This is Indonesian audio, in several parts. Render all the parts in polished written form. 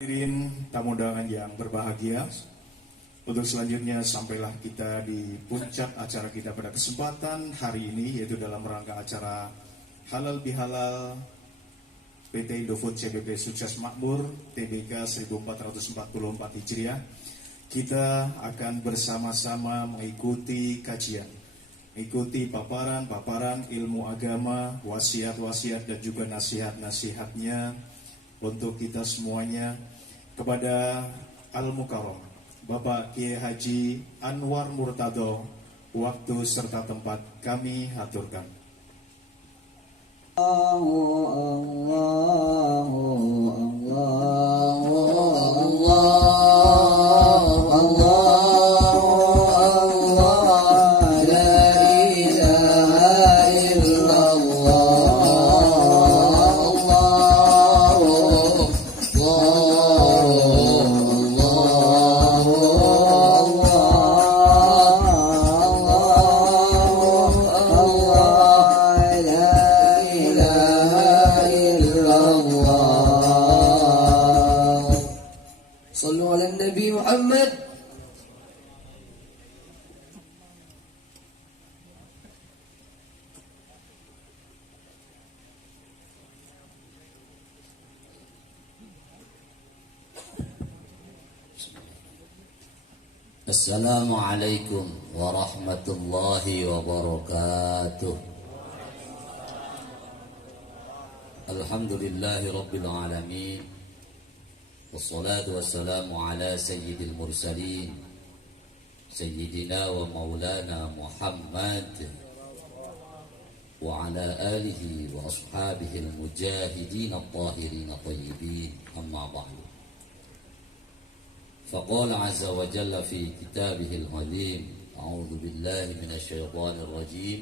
Hadirin tamu undangan yang berbahagia, untuk selanjutnya sampailah kita di puncak acara kita pada kesempatan hari ini, yaitu dalam rangka acara Halal Bihalal PT Indofood CBP Sukses Makmur TBK 1444 Hijriah. Kita akan bersama-sama mengikuti kajian, mengikuti paparan ilmu agama, wasiat-wasiat dan juga nasihat-nasihatnya untuk kita semuanya kepada Al-Mukarram Bapak Kiai Haji Anwar Murtado. Waktu serta tempat kami haturkan. Assalamualaikum warahmatullahi wabarakatuh. Alhamdulillahi rabbil alamin. Wassalatu wassalamu ala sayyidil mursalin Sayyidina wa maulana Muhammad wa ala alihi wa ashabihi al-mujahidin al-tahirin al-tayyibin. Amma ba'du. فقال عز وجل في كتابه العليم: أعوذ بالله من الشيطان الرجيم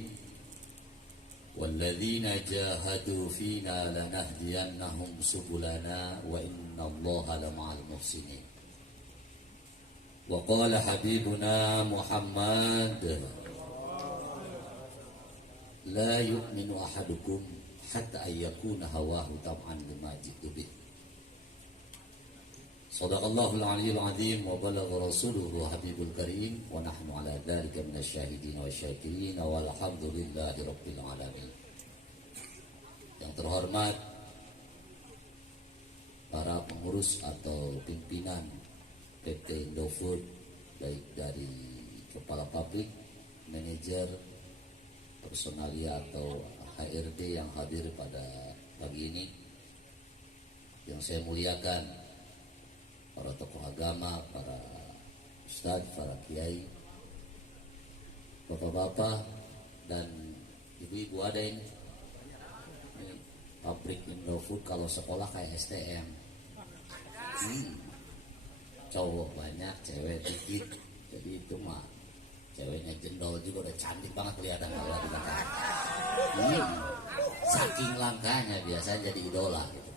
والذين جاهدوا فينا لنهدينهم سبلنا وإن الله لمع المحسنين. وقال حبيبنا محمد: لا يؤمن أحدكم حتى أن يكون هواه طبعا لما جئت به. Sadaqallahul aliyyul azim wa balagha rasuluhu habibul karim wa nahnu ala dzalika minasyahidin wa syakirin walhamdulillahi rabbil alamin. Yang terhormat para pengurus atau pimpinan PT Indofood, baik dari kepala pabrik, manajer, personalia atau HRD yang hadir pada pagi ini, yang saya muliakan, para tokoh agama, para ustadz, para kiai, bapak-bapak dan ibu-ibu. Ada yang pabrik Indofood kalau sekolah kayak STM, cowok banyak, cewek dikit. Jadi itu mah ceweknya jendol juga udah cantik banget kelihatan kalau di belakang. Saking langkanya biasa jadi idola gitu.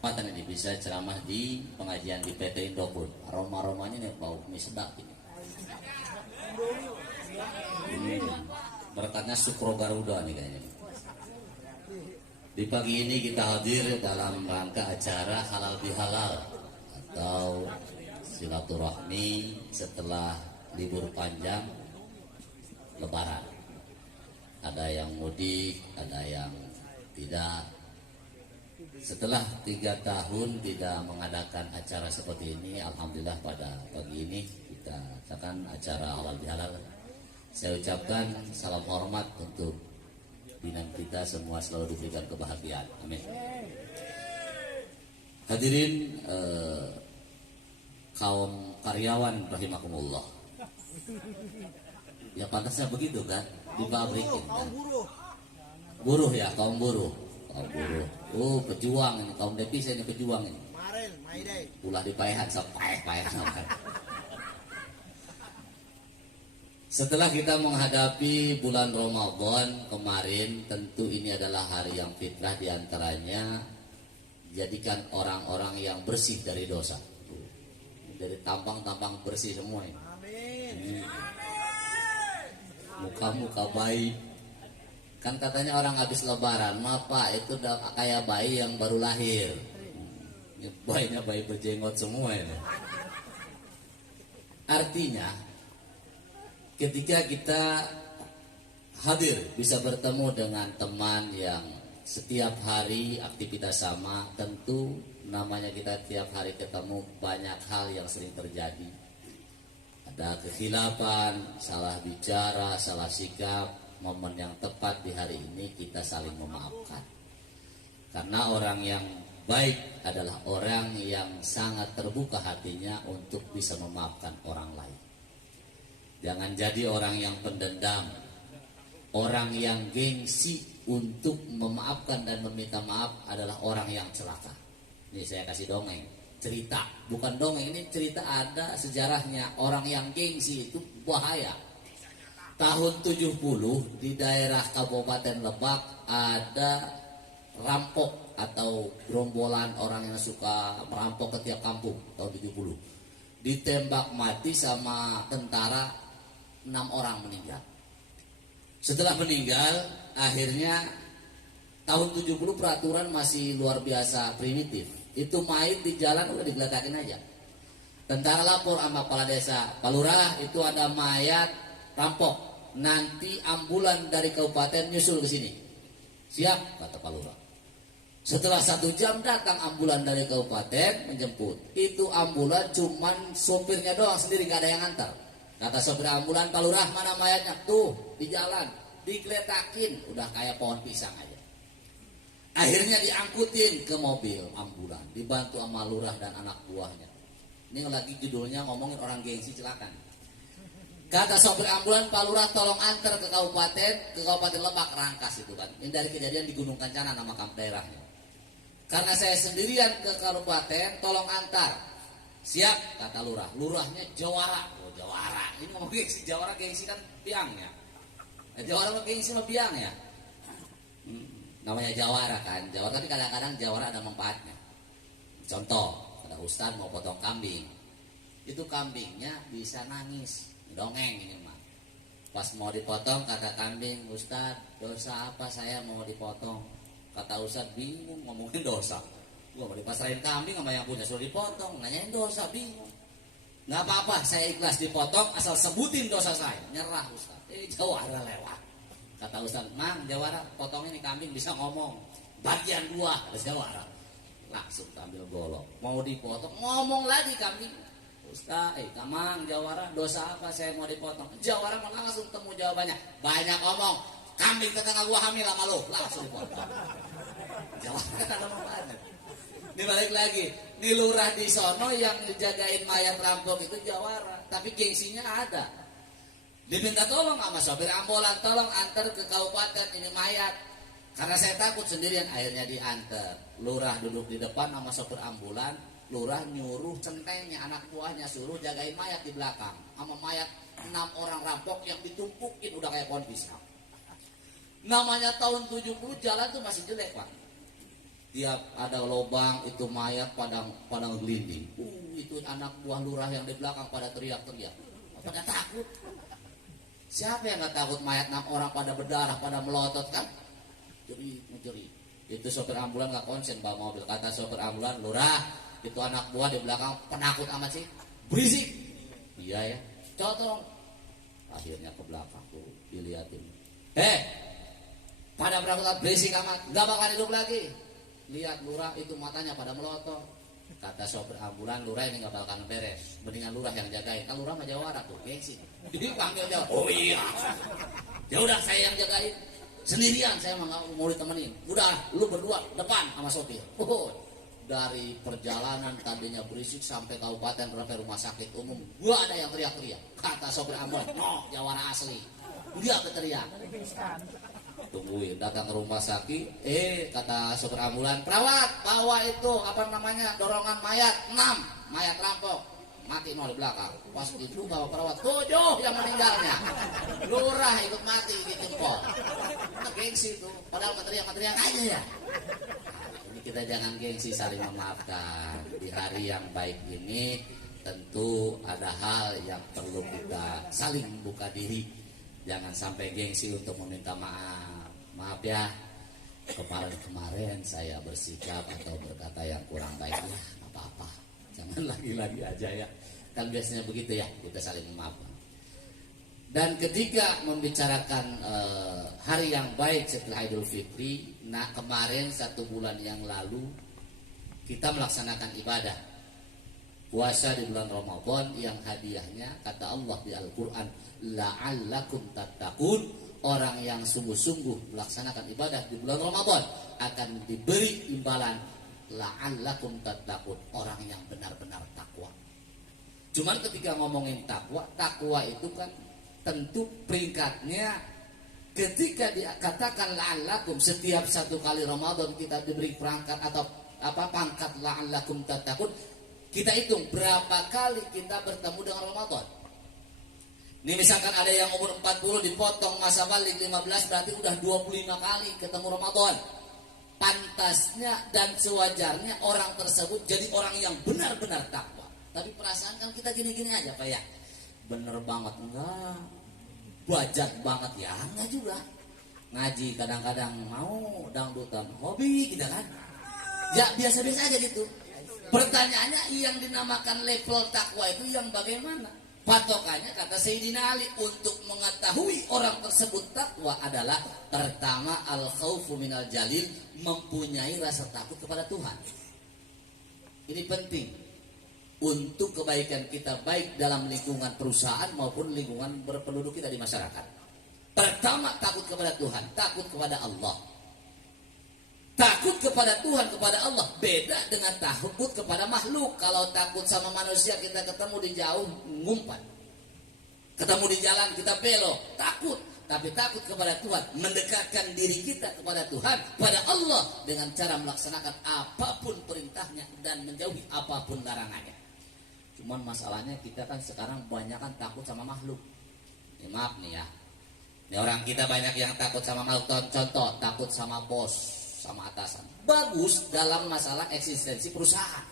Matan ini bisa ceramah di pengajian di PT Indofood. Aroma-aromanya nih bau mie sedap ini. Berkatnya Sukro Garuda nih kayaknya. Di pagi ini kita hadir dalam rangka acara Halal Bihalal atau silaturahmi setelah libur panjang Lebaran. Ada yang mudik, ada yang tidak. Setelah 3 tahun tidak mengadakan acara seperti ini, alhamdulillah pada pagi ini kita adakan acara Halal Bihalal. Saya ucapkan salam hormat untuk pimpinan kita semua, selalu diberikan kebahagiaan. Amin. Hadirin kaum karyawan rahimakumullah. Ya pantasnya begitu kan, di pabrik kan. Buruh ya, kaum buruh. Oh, pejuang ini, kaum devisa ini pejuang ini. Ulah dipaehan sampai paehan. Setelah kita menghadapi bulan Ramadan kemarin, tentu ini adalah hari yang fitrah, diantaranya jadikan orang-orang yang bersih dari dosa. Dari tampang-tampang bersih semua ini. Muka-muka baik. Kan katanya orang habis lebaran, Pak, itu udah kayak bayi yang baru lahir. Bayinya bayi berjenggot semua ini. Artinya ketika kita hadir bisa bertemu dengan teman yang setiap hari aktivitas sama, tentu namanya kita tiap hari ketemu, banyak hal yang sering terjadi. Ada kekhilafan, salah bicara, salah sikap. Momen yang tepat di hari ini kita saling memaafkan. Karena orang yang baik adalah orang yang sangat terbuka hatinya untuk bisa memaafkan orang lain. Jangan jadi orang yang pendendam, orang yang gengsi untuk memaafkan dan meminta maaf adalah orang yang celaka. Ini saya kasih dongeng, cerita, bukan dongeng, ini cerita ada sejarahnya. Orang yang gengsi itu bahaya. Tahun 70 di daerah Kabupaten Lebak ada rampok atau gerombolan orang yang suka merampok ke tiap kampung tahun 70. Ditembak mati sama tentara, 6 orang meninggal. Setelah meninggal, akhirnya tahun 70 peraturan masih luar biasa primitif. Itu mayat di jalan udah digeletakin aja. Tentara lapor sama kepala desa, Pak Lurah itu ada mayat rampok. Nanti ambulan dari kabupaten nyusul ke sini. Siap, kata Pak Lurah. Setelah 1 jam datang ambulan dari kabupaten menjemput. Itu ambulan cuman sopirnya doang sendiri, nggak ada yang antar. Kata sopir ambulan, Pak Lurah mana mayatnya? Tuh di jalan, digeletakin, udah kayak pohon pisang aja. Akhirnya diangkutin ke mobil ambulan, dibantu sama lurah dan anak buahnya. Ini lagi judulnya ngomongin orang gengsi celakan. Kata sopir ambulan, Pak Lurah tolong antar ke Kabupaten Lebak, Rangkas itu kan. Ini dari kejadian di Gunung Kencana nama kamp daerahnya. Karena saya sendirian ke kabupaten, tolong antar. Siap, kata lurah. Lurahnya Jawara. Oh, Jawara. Ini ngomong gengsi, Jawara gengsi kan biangnya. Jawara mah gengsi mah biang ya. Namanya Jawara kan. Jawara, tapi kadang-kadang Jawara ada manfaatnya. Contoh, ada ustadz mau potong kambing. Itu kambingnya bisa nangis. Dongeng ini mah. Pas mau dipotong kata kambing, Ustadz dosa apa saya mau dipotong? Kata Ustadz bingung ngomongin dosa. Gua mau dipasrahin kambing sama yang punya suruh dipotong, nanyain dosa, bingung. Nggak apa-apa, saya ikhlas dipotong asal sebutin dosa saya. Nyerah Ustadz. Jawara lewat. Kata Ustadz, Mang Jawara potong ini kambing bisa ngomong. Bagian gua ada Jawara. Langsung ambil golok. Mau dipotong, ngomong lagi kambing. Ustaz, Kamang Jawara dosa apa saya mau dipotong? Jawara malah langsung temu jawabannya. Banyak ngomong, kambing tetangga gua hamil sama lo, langsung dipotong. Jawara kan lama banget. Ini balik lagi, ini lurah di sono yang dijagain mayat rampok itu Jawara, tapi gengsinya ada. Diminta tolong sama sopir ambulan, tolong antar ke kabupaten ini mayat. Karena saya takut sendirian, akhirnya diantar. Lurah duduk di depan sama sopir ambulan. Lurah nyuruh centengnya anak buahnya suruh jagain mayat di belakang sama mayat 6 orang rampok yang ditumpukin udah kayak pohon pisang. Namanya tahun 70 jalan tuh masih jelek Pak. Tiap ada lobang itu mayat padang gelinding. Itu anak buah lurah yang di belakang pada teriak-teriak. Pada takut. Siapa yang nggak takut mayat 6 orang pada berdarah, pada melotot kan? Jeri. Itu sopir ambulan nggak konsen bawa mobil. Kata sopir ambulan, Lurah itu anak buah di belakang penakut amat sih, berisik. Iya ya, cotong. Akhirnya ke belakang tuh diliatin. Pada penakut berisik amat, nggak bakal hidup lagi. Lihat lurah itu matanya pada melotot. Kata sopir ambulan, Lurah ini nggak bakal beres. Mendingan Lurah yang jagain. Kan Lurah mah Jawara tuh, gengsi. Jadi panggil Jawara. Oh iya. Ya udah saya yang jagain. Sendirian saya mau ditemenin. Udah, lu berdua depan sama sopir. Dari perjalanan tadinya berisik sampai kabupaten sampai rumah sakit umum, gua ada yang teriak-teriak. Kata sopir ambulan, no, Jawara asli. Dia berteriak. Tungguin, datang ke rumah sakit. Kata sopir ambulan, perawat, bawa itu apa namanya dorongan mayat 6 mayat rampok. Mati di belakang. Pas itu bawa perawat 7 yang meninggalnya. Lurah ikut mati di jempol. Nah, gengsi itu. Padahal teriak-teriak aja ya. Kita jangan gengsi, saling memaafkan. Di hari yang baik ini tentu ada hal yang perlu kita saling buka diri. Jangan sampai gengsi untuk meminta maaf. Maaf ya, kemarin saya bersikap atau berkata yang kurang baik. apa-apa, jangan lagi-lagi aja ya. Kan biasanya begitu ya, kita saling memaafkan. Dan ketika membicarakan hari yang baik setelah Idul Fitri, nah kemarin 1 bulan yang lalu kita melaksanakan ibadah puasa di bulan Ramadan yang hadiahnya kata Allah di Al-Quran, la'allakum tattaqun, orang yang sungguh-sungguh melaksanakan ibadah di bulan Ramadan akan diberi imbalan la'allakum tattaqun, orang yang benar-benar takwa. Cuman ketika ngomongin takwa itu kan tentu peringkatnya ketika dikatakan la'allakum, setiap 1 kali Ramadan kita diberi perangkat atau pangkat la'allakum tattaqun, kita hitung berapa kali kita bertemu dengan Ramadan. Ini misalkan ada yang umur 40 dipotong masa balik 15, berarti udah 25 kali ketemu Ramadan. Pantasnya dan sewajarnya orang tersebut jadi orang yang benar-benar takwa. Tapi perasaan kan kita gini-gini aja Pak ya. Bener banget enggak, bajat banget ya enggak juga. Ngaji kadang-kadang mau, dangdutan hobi kita kan. Ya biasa-biasa aja gitu. Pertanyaannya yang dinamakan level takwa itu yang bagaimana? Patokannya kata Sayyidina Ali, untuk mengetahui orang tersebut takwa adalah pertama al-khaufu minal jalil, mempunyai rasa takut kepada Tuhan. Ini penting untuk kebaikan kita baik dalam lingkungan perusahaan maupun lingkungan berpenduduk kita di masyarakat. Pertama takut kepada Tuhan, takut kepada Allah. Takut kepada Tuhan, kepada Allah beda dengan takut kepada makhluk. Kalau takut sama manusia, kita ketemu di jauh ngumpat, ketemu di jalan kita belok, takut. Tapi takut kepada Tuhan, mendekatkan diri kita kepada Tuhan, pada Allah dengan cara melaksanakan apapun perintahnya dan menjauhi apapun larangannya. Cuman masalahnya kita kan sekarang banyak kan takut sama makhluk. Ini maaf nih ya, ini orang kita banyak yang takut sama makhluk. Contoh, takut sama bos, sama atasan. Bagus dalam masalah eksistensi perusahaan.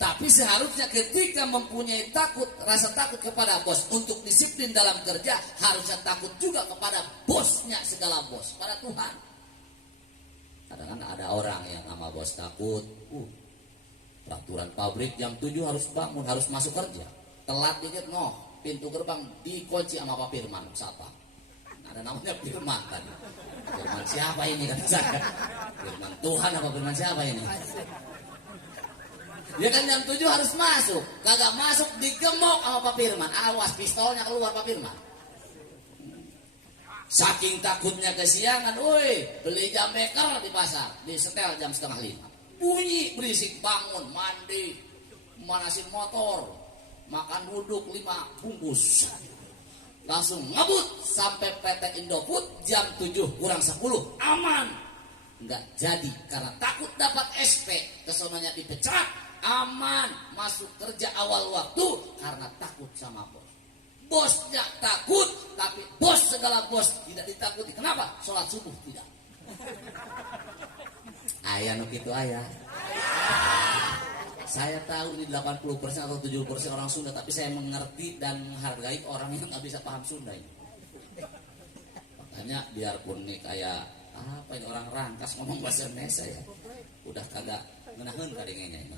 Tapi seharusnya ketika mempunyai rasa takut kepada bos untuk disiplin dalam kerja, harusnya takut juga kepada bosnya, segala bos, pada Tuhan. Kadang-kadang ada orang yang sama bos takut, peraturan pabrik jam 7 harus bangun, harus masuk kerja. Telat dikit, pintu gerbang dikunci sama Pak Firman, siapa? Ada namanya Firman tadi. Firman siapa ini kata saya? Firman Tuhan apa Firman siapa ini? Dia kan jam 7 harus masuk. Kagak masuk digemok sama Pak Firman. Awas pistolnya keluar Pak Firman. Saking takutnya kesiangan, beli jam beker di pasar, di setel jam 4:30. Bunyi berisik, bangun, mandi, manasin motor, makan duduk 5 bungkus. Langsung ngebut sampai PT Indofood jam 7 kurang 10 aman. Enggak jadi karena takut dapat SP, kesononya dipecat, aman masuk kerja awal waktu karena takut sama bos. Bosnya takut, tapi bos segala bos tidak ditakuti. Kenapa? Sholat subuh tidak. Ayah nuk itu ayah. Saya tahu ini 80% atau 70% orang Sunda, tapi saya mengerti dan menghargai orang yang nggak bisa paham Sunda ini. Makanya biarpun nih kayak apa ini orang Rangkas ngomong bahasa Indonesia ya, udah kagak ngenahin kadengnya ini.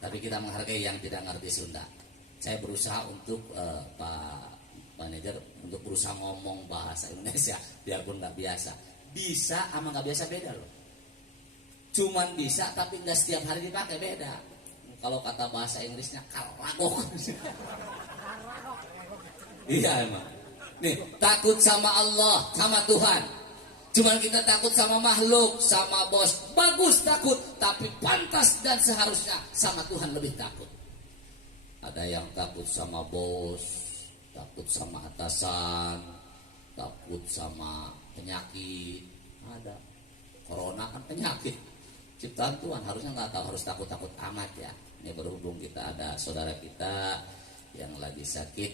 Tapi kita menghargai yang tidak ngerti Sunda. Saya berusaha untuk Pak Manajer untuk berusaha ngomong bahasa Indonesia biarpun nggak biasa. Bisa sama nggak biasa beda loh. Cuman bisa tapi nggak setiap hari dipakai, beda. Kalau kata bahasa Inggrisnya karagok. Iya emang. Nih takut sama Allah, sama Tuhan. Cuman kita takut sama makhluk, sama bos. Bagus takut, tapi pantas dan seharusnya sama Tuhan lebih takut. Ada yang takut sama bos, takut sama atasan, takut sama penyakit. Ada corona kan penyakit ciptaan Tuhan, harusnya nggak tahu, harus takut-takut amat ya. Ini berhubung kita ada saudara kita yang lagi sakit,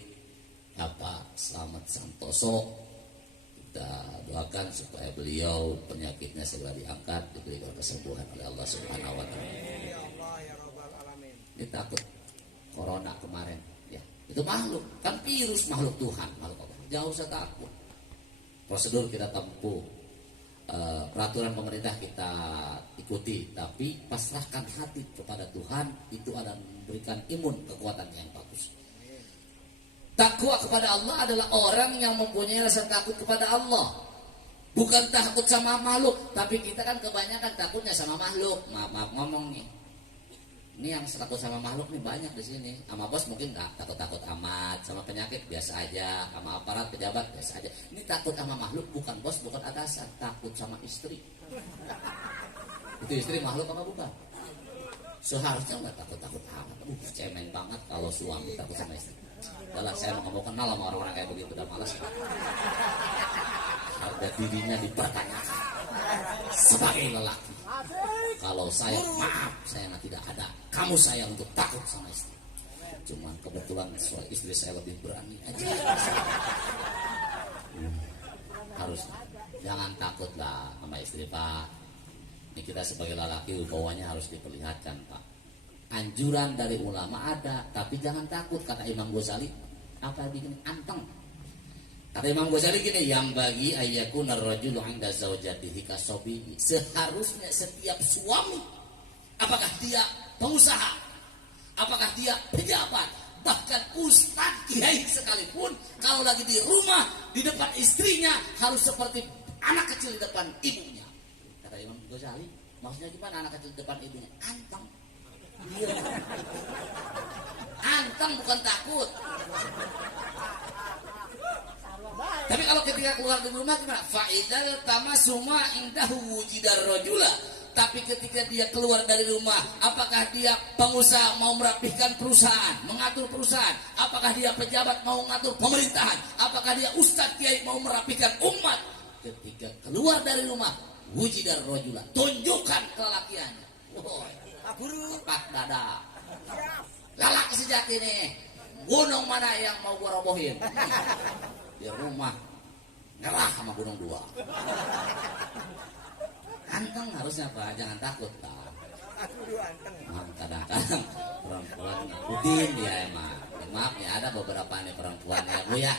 Slamet Santoso, kita doakan supaya beliau penyakitnya segera diangkat, diberikan kesembuhan oleh Allah Subhanahu Wa Taala. Ini takut corona kemarin, ya itu makhluk, kan virus, makhluk Tuhan, makhluk Allah. Jauh usah takut. Prosedur kita tempuh, peraturan pemerintah kita ikuti, tapi pasrahkan hati kepada Tuhan, itu akan memberikan imun kekuatan yang bagus. Takwa kepada Allah adalah orang yang mempunyai rasa takut kepada Allah, bukan takut sama makhluk. Tapi kita kan kebanyakan takutnya sama makhluk. Maaf ngomong nih, ini yang takut sama makhluk nih banyak di sini. Sama bos mungkin nggak takut amat, sama penyakit biasa aja, sama aparat pejabat biasa aja. Ini takut sama makhluk, bukan bos, bukan atasan, takut sama istri. Itu istri makhluk apa bukan? Seharusnya nggak takut amat. Cemen banget kalau suami takut sama istri. Udah saya mau kenal sama orang-orang kayak begitu, udah malas. Harga dirinya dipertanyakan sebagai lelaki. Kalau saya, maaf, saya tidak ada kamu saya untuk takut sama istri. Cuman kebetulan istri saya lebih berani aja. Harus jangan takut lah sama istri, Pak. Ini kita sebagai lelaki bawahnya harus diperlihatkan, Pak. Anjuran dari ulama ada, tapi jangan takut. Kata Imam Ghazali, apa bikin anteng? Kata Imam Ghazali gini, yang bagi ayyakuna ar-rajulu 'inda zaujatihi kasabihi. Seharusnya setiap suami, apakah dia pengusaha, apakah dia pejabat, bahkan ustadz kiai sekalipun, kalau lagi di rumah di depan istrinya harus seperti anak kecil di depan ibunya. Kata Imam Ghazali, maksudnya gimana anak kecil di depan ibunya? Anteng. Anteng, bukan takut. Tapi kalau ketika keluar dari rumah gimana? Fa'idal tamasuma indahu wujidar rajula. Tapi ketika dia keluar dari rumah, apakah dia pengusaha mau merapihkan perusahaan, mengatur perusahaan? Apakah dia pejabat mau mengatur pemerintahan? Apakah dia ustadz kiai mau merapihkan umat? Ketika keluar dari rumah, wujidar rajula, tunjukkan kelelakiannya. Tepat dada. Lelaki sejati nih. Gunung mana yang mau gua robohin? Di rumah nyerah sama gunung 2. Anteng harusnya, Pak, jangan takut, Pak. Kadang-kadang perempuan ngikutin dia emang. Maaf ya, ada beberapa nih perempuan ya, Bu ya.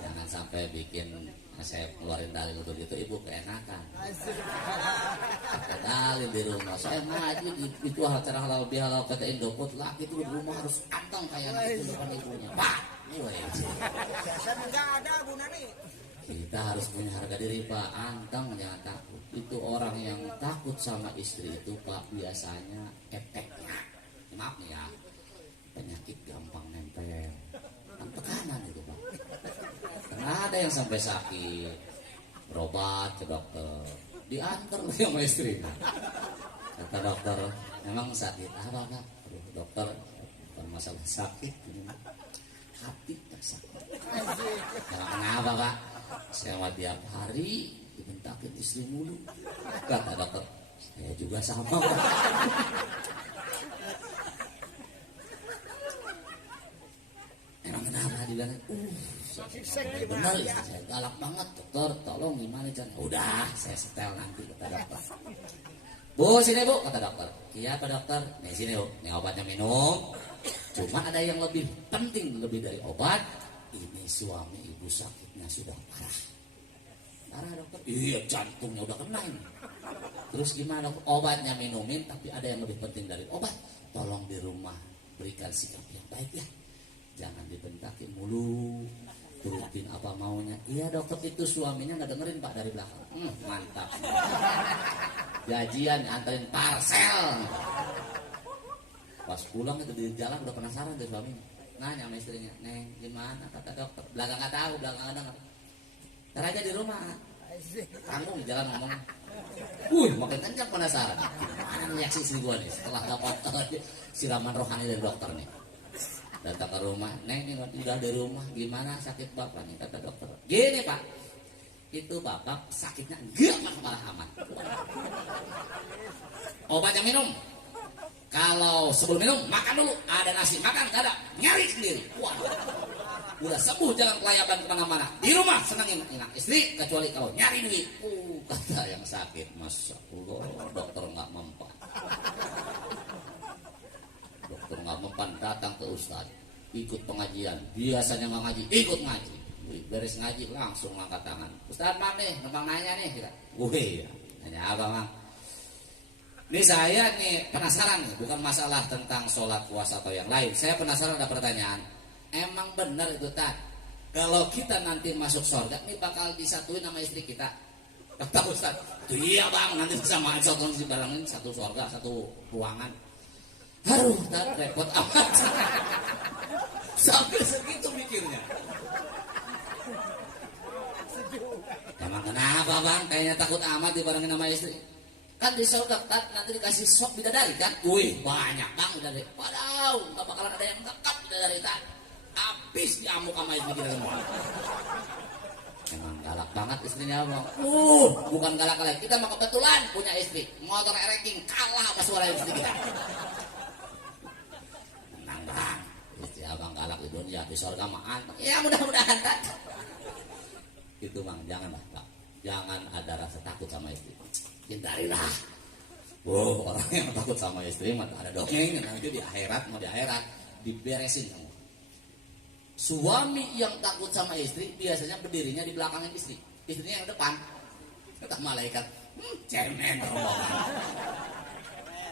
Jangan sampai bikin saya keluarin dalil untuk itu, ibu keenakan. Dalil di rumah saya maju itu acara halal bihalal kata Indoput, laki itu di rumah harus anteng kayak anak itu depan ibunya. Pak, kita harus punya harga diri, Pak. Anteng, jangan takut. Itu orang yang takut sama istri itu, Pak, biasanya efeknya, maaf nih ya, penyakit gampang nempel, tekanan itu, Pak. Karena ada yang sampai sakit, berobat ke dokter, diantar sama istri. Kata dokter, memang sakit apa, Pak? Dokter, bukan masalah sakit, hati tersakit. Kenapa, Pak? Saya tiap hari dibentakin istri mulu. Kata dokter, saya juga sama, Pak. Emang kenapa? Dibilang, benar, saya galak banget, dokter, tolong gimana caranya? Udah, saya setel nanti, kata dokter. Bu, sini Bu, kata dokter. Iya, Pak dokter. Nih sini Bu, nih obatnya minum. Cuman ada yang lebih penting, lebih dari obat. Ini suami ibu sakitnya sudah parah. Parah dokter? Iya, jantungnya udah kena ini. Terus gimana? Obatnya minumin, tapi ada yang lebih penting dari obat. Tolong di rumah berikan sikap yang baik ya. Jangan dibentakin mulu, turutin apa maunya. Iya dokter, itu suaminya nggak dengerin, Pak, dari belakang. Mantap. Gajian anterin parcel. Pas pulang itu di jalan udah penasaran tuh suaminya. Nanya sama istrinya, Neng gimana? Kata dokter. Belakang nggak tahu, belakang nggak dengar. Ntar aja di rumah. Tanggung di jalan ngomong. Makin kencang penasaran. Gimana reaksi istri gua nih setelah dapat siraman rohani dari dokter nih. Datang ke rumah, Neng ini udah di rumah, gimana sakit bapak nih? Kata dokter, gini Pak, itu bapak sakitnya enggak malah aman. Obatnya minum, kalau sebelum minum makan dulu, ada nasi makan, gak ada, nyari sendiri. Wah, udah sembuh, jangan kelayaban kemana-mana. Di rumah senengin enak istri, kecuali kalau nyari duit. Kata yang sakit, Masya Allah, dokter nggak mempan. Dokter nggak mempan datang ke ustadz, ikut pengajian. Biasanya nggak ngaji, ikut ngaji. Beres ngaji langsung angkat tangan. Ustadz, Mang nih, numpang nanya nih kita. Ya. Nanya apa, Mang? Ini saya nih penasaran nih, bukan masalah tentang sholat puasa atau yang lain. Saya penasaran, ada pertanyaan. Emang benar itu Tad? Kalau kita nanti masuk surga, ini bakal disatuin sama istri kita? Kata Ustaz, iya bang, nanti sama satu barangin satu surga, satu ruangan. Aduh, Tad, repot amat. Sampai segitu mikirnya. Emang kenapa bang? Kayaknya takut amat dibarengin sama istri. Kan di surga nanti dikasih sok bidadari kan? Wih banyak bang bidadari. Padahal nggak bakalan ada yang dekat bidadari kan? Habis diamuk sama istri kita semua. Emang galak banget istrinya bang. Bukan galak-galak. Kita mah kebetulan punya istri. Motor ranking kalah sama suara istri kita. Tenang bang. Istri abang galak di dunia, di surga mah anteng. Ya mudah-mudahan kan. Itu bang, jangan bang. Jangan ada rasa takut sama istri. Hindarilah. Orang yang takut sama istri mah ada dongeng, nanti di akhirat diberesin kamu. Suami yang takut sama istri biasanya berdirinya di belakangnya istri, istrinya yang depan. Kata malaikat, cemen rombongan.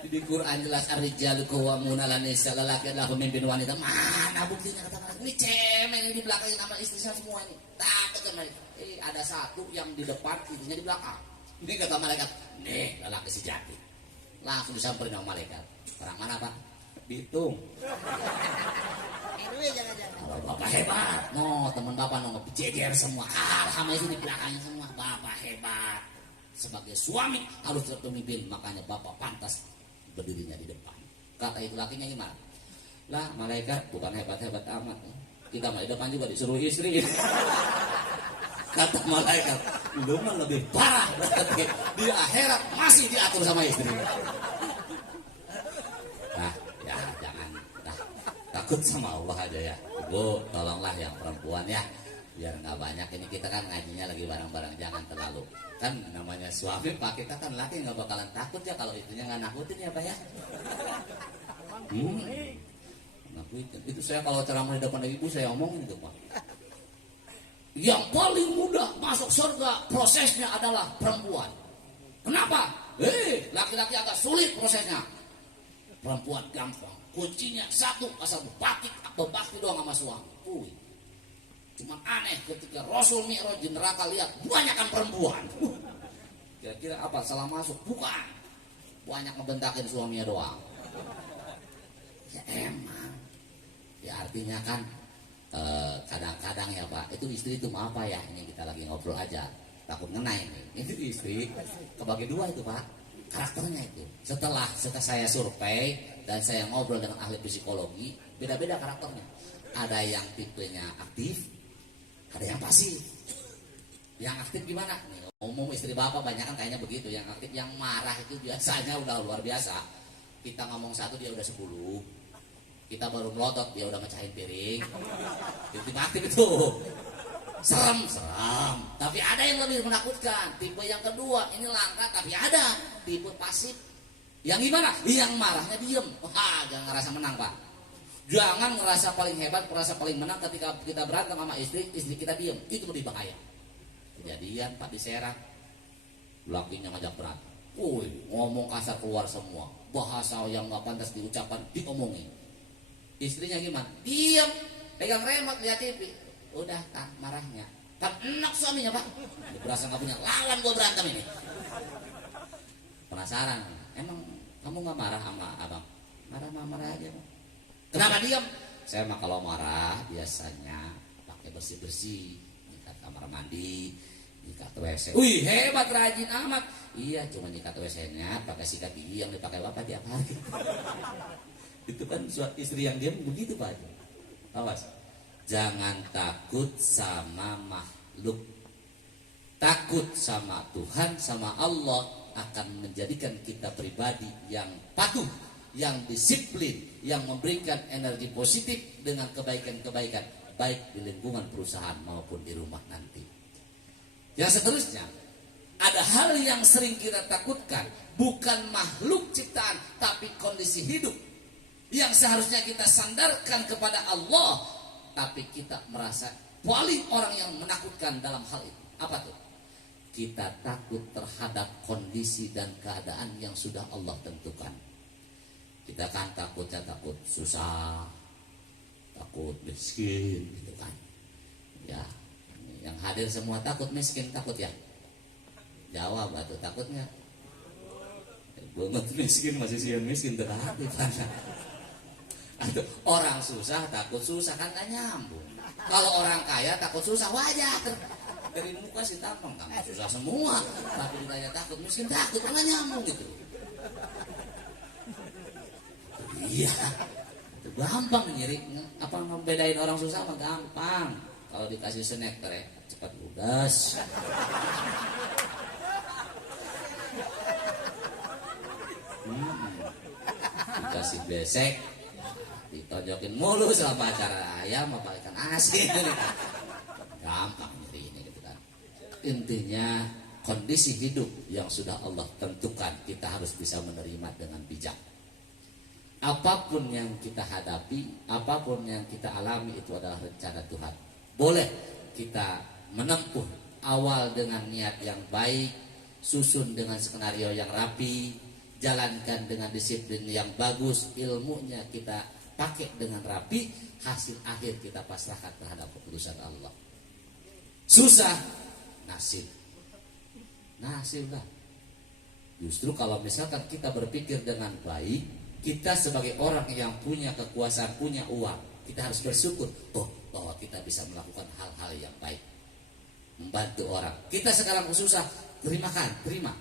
Di Quran jelas ar-rijalu qawwamuna 'alan nisa, lelaki adalah pemimpin wanita. Mana buktinya kata malaikat? Ini cemen yang di belakangnya sama istrinya semua ini. Takut sama ada satu yang di depan, istrinya di belakang. Ini kata malaikat, nih lelaki sejati. Langsung disamperin sama malaikat. Orang mana pak? Bitung. Kalau bapak hebat, teman bapak ngejejer semua. Sama itu di belakangnya semua. Bapak hebat. Sebagai suami harus terpemimpin, makanya bapak pantas berdirinya di depan. Kata itu lakinya gimana? Lah malaikat bukan hebat-hebat amat. Kita mah di depan juga disuruh istri. Kata malaikat, lu mah lebih parah berarti di akhirat masih diatur sama istri. Nah, ya jangan takut sama Allah aja ya. Ibu, tolonglah yang perempuan ya, biar nggak banyak. Ini kita kan ngajinya lagi bareng-bareng, jangan terlalu. Kan namanya suami pak, kita kan laki nggak bakalan takut ya kalau istrinya nggak nakutin ya pak ya. Nakutin. Itu saya kalau ceramah di depan ibu saya omongin itu pak. Yang paling mudah masuk surga prosesnya adalah perempuan. Kenapa? Laki-laki agak sulit prosesnya. Perempuan gampang. Kuncinya satu, asal berbakti doang sama suami. Cuma aneh ketika Rasul Mi'raj di neraka lihat kebanyakan perempuan. Kira-kira apa? Salah masuk? Bukan. Banyak ngebentakin suaminya doang. Ya emang. Ya artinya kan kadang-kadang ya pak, itu istri itu mau apa ya, ini kita lagi ngobrol aja, takut ngenai ini istri kebagi dua itu pak, karakternya itu. Setelah saya survei dan saya ngobrol dengan ahli psikologi, beda-beda karakternya. Ada yang tipenya aktif, ada yang pasif. Yang aktif gimana? Nih, umum istri bapak banyak kan kayaknya begitu. Yang aktif, yang marah itu biasanya udah luar biasa. Kita ngomong satu dia udah 10. Kita baru melotot dia udah mecahin piring. Tipe aktif itu serem. Tapi ada yang lebih menakutkan. Tipe yang kedua ini langka, tapi ada tipe pasif. Yang gimana? Yang marahnya diem. Jangan ngerasa menang pak. Jangan ngerasa paling hebat, ngerasa paling menang ketika kita berantem sama istri kita diem. Itu lebih bahaya. Kejadian pak di Serang, lakinya ngajak berantem. Ngomong kasar keluar semua. Bahasa yang nggak pantas diucapkan diomongin. Istrinya gimana? Diam, pegang remote lihat TV. Udah tak marahnya. Kan enak suaminya pak. Dia berasa nggak punya lawan gua berantem ini. Penasaran? Emang kamu nggak marah sama abang? Marah aja. Kenapa diam? Saya mah kalau marah biasanya pakai bersih, nyikat kamar mandi, nyikat WC. Wih hebat, rajin amat. Iya, cuma nyikat WC-nya pakai sikat gigi yang dipakai bapak tiap hari. Itu kan istri yang diam begitu pak. Awas, jangan takut sama makhluk. Takut sama Tuhan, sama Allah akan menjadikan kita pribadi yang patuh, yang disiplin, yang memberikan energi positif dengan kebaikan-kebaikan, baik di lingkungan perusahaan maupun di rumah nanti. Yang seterusnya, ada hal yang sering kita takutkan, bukan makhluk ciptaan, tapi kondisi hidup yang seharusnya kita sandarkan kepada Allah, tapi kita merasa paling orang yang menakutkan dalam hal itu. Apa tuh? kita takut terhadap kondisi dan keadaan yang sudah Allah tentukan. Kita kan takutnya takut susah, takut miskin gitu kan. Ya, yang hadir semua takut miskin, takut ya? Jawab atau takutnya? Banget miskin masih sian miskin terhati mana? Atau orang susah takut susah kan gak nyambung. Kalau orang kaya takut susah wajar. Dari muka sih tampang kan susah semua, tapi ditanya takut miskin takut kan gak nyambung gitu. Iya, itu gampang nyirik. Apa membedain orang susah mah gampang. Kalau dikasih snack cepat ludas. Dikasih besek, ditonjokin mulu selama acara ayam apa ikan asin. Gampang nyeri ini gitu kan. Intinya kondisi hidup yang sudah Allah tentukan kita harus bisa menerima dengan bijak. Apapun yang kita hadapi, apapun yang kita alami itu adalah rencana Tuhan. Boleh kita menempuh awal dengan niat yang baik, susun dengan skenario yang rapi, jalankan dengan disiplin yang bagus, ilmunya kita pakai dengan rapi, hasil akhir kita pasrahkan terhadap keputusan Allah. Susah, nasib lah. Justru kalau misalkan kita berpikir dengan baik, kita sebagai orang yang punya kekuasaan, punya uang, kita harus bersyukur bahwa kita bisa melakukan hal-hal yang baik, membantu orang. Kita sekarang susah, terima.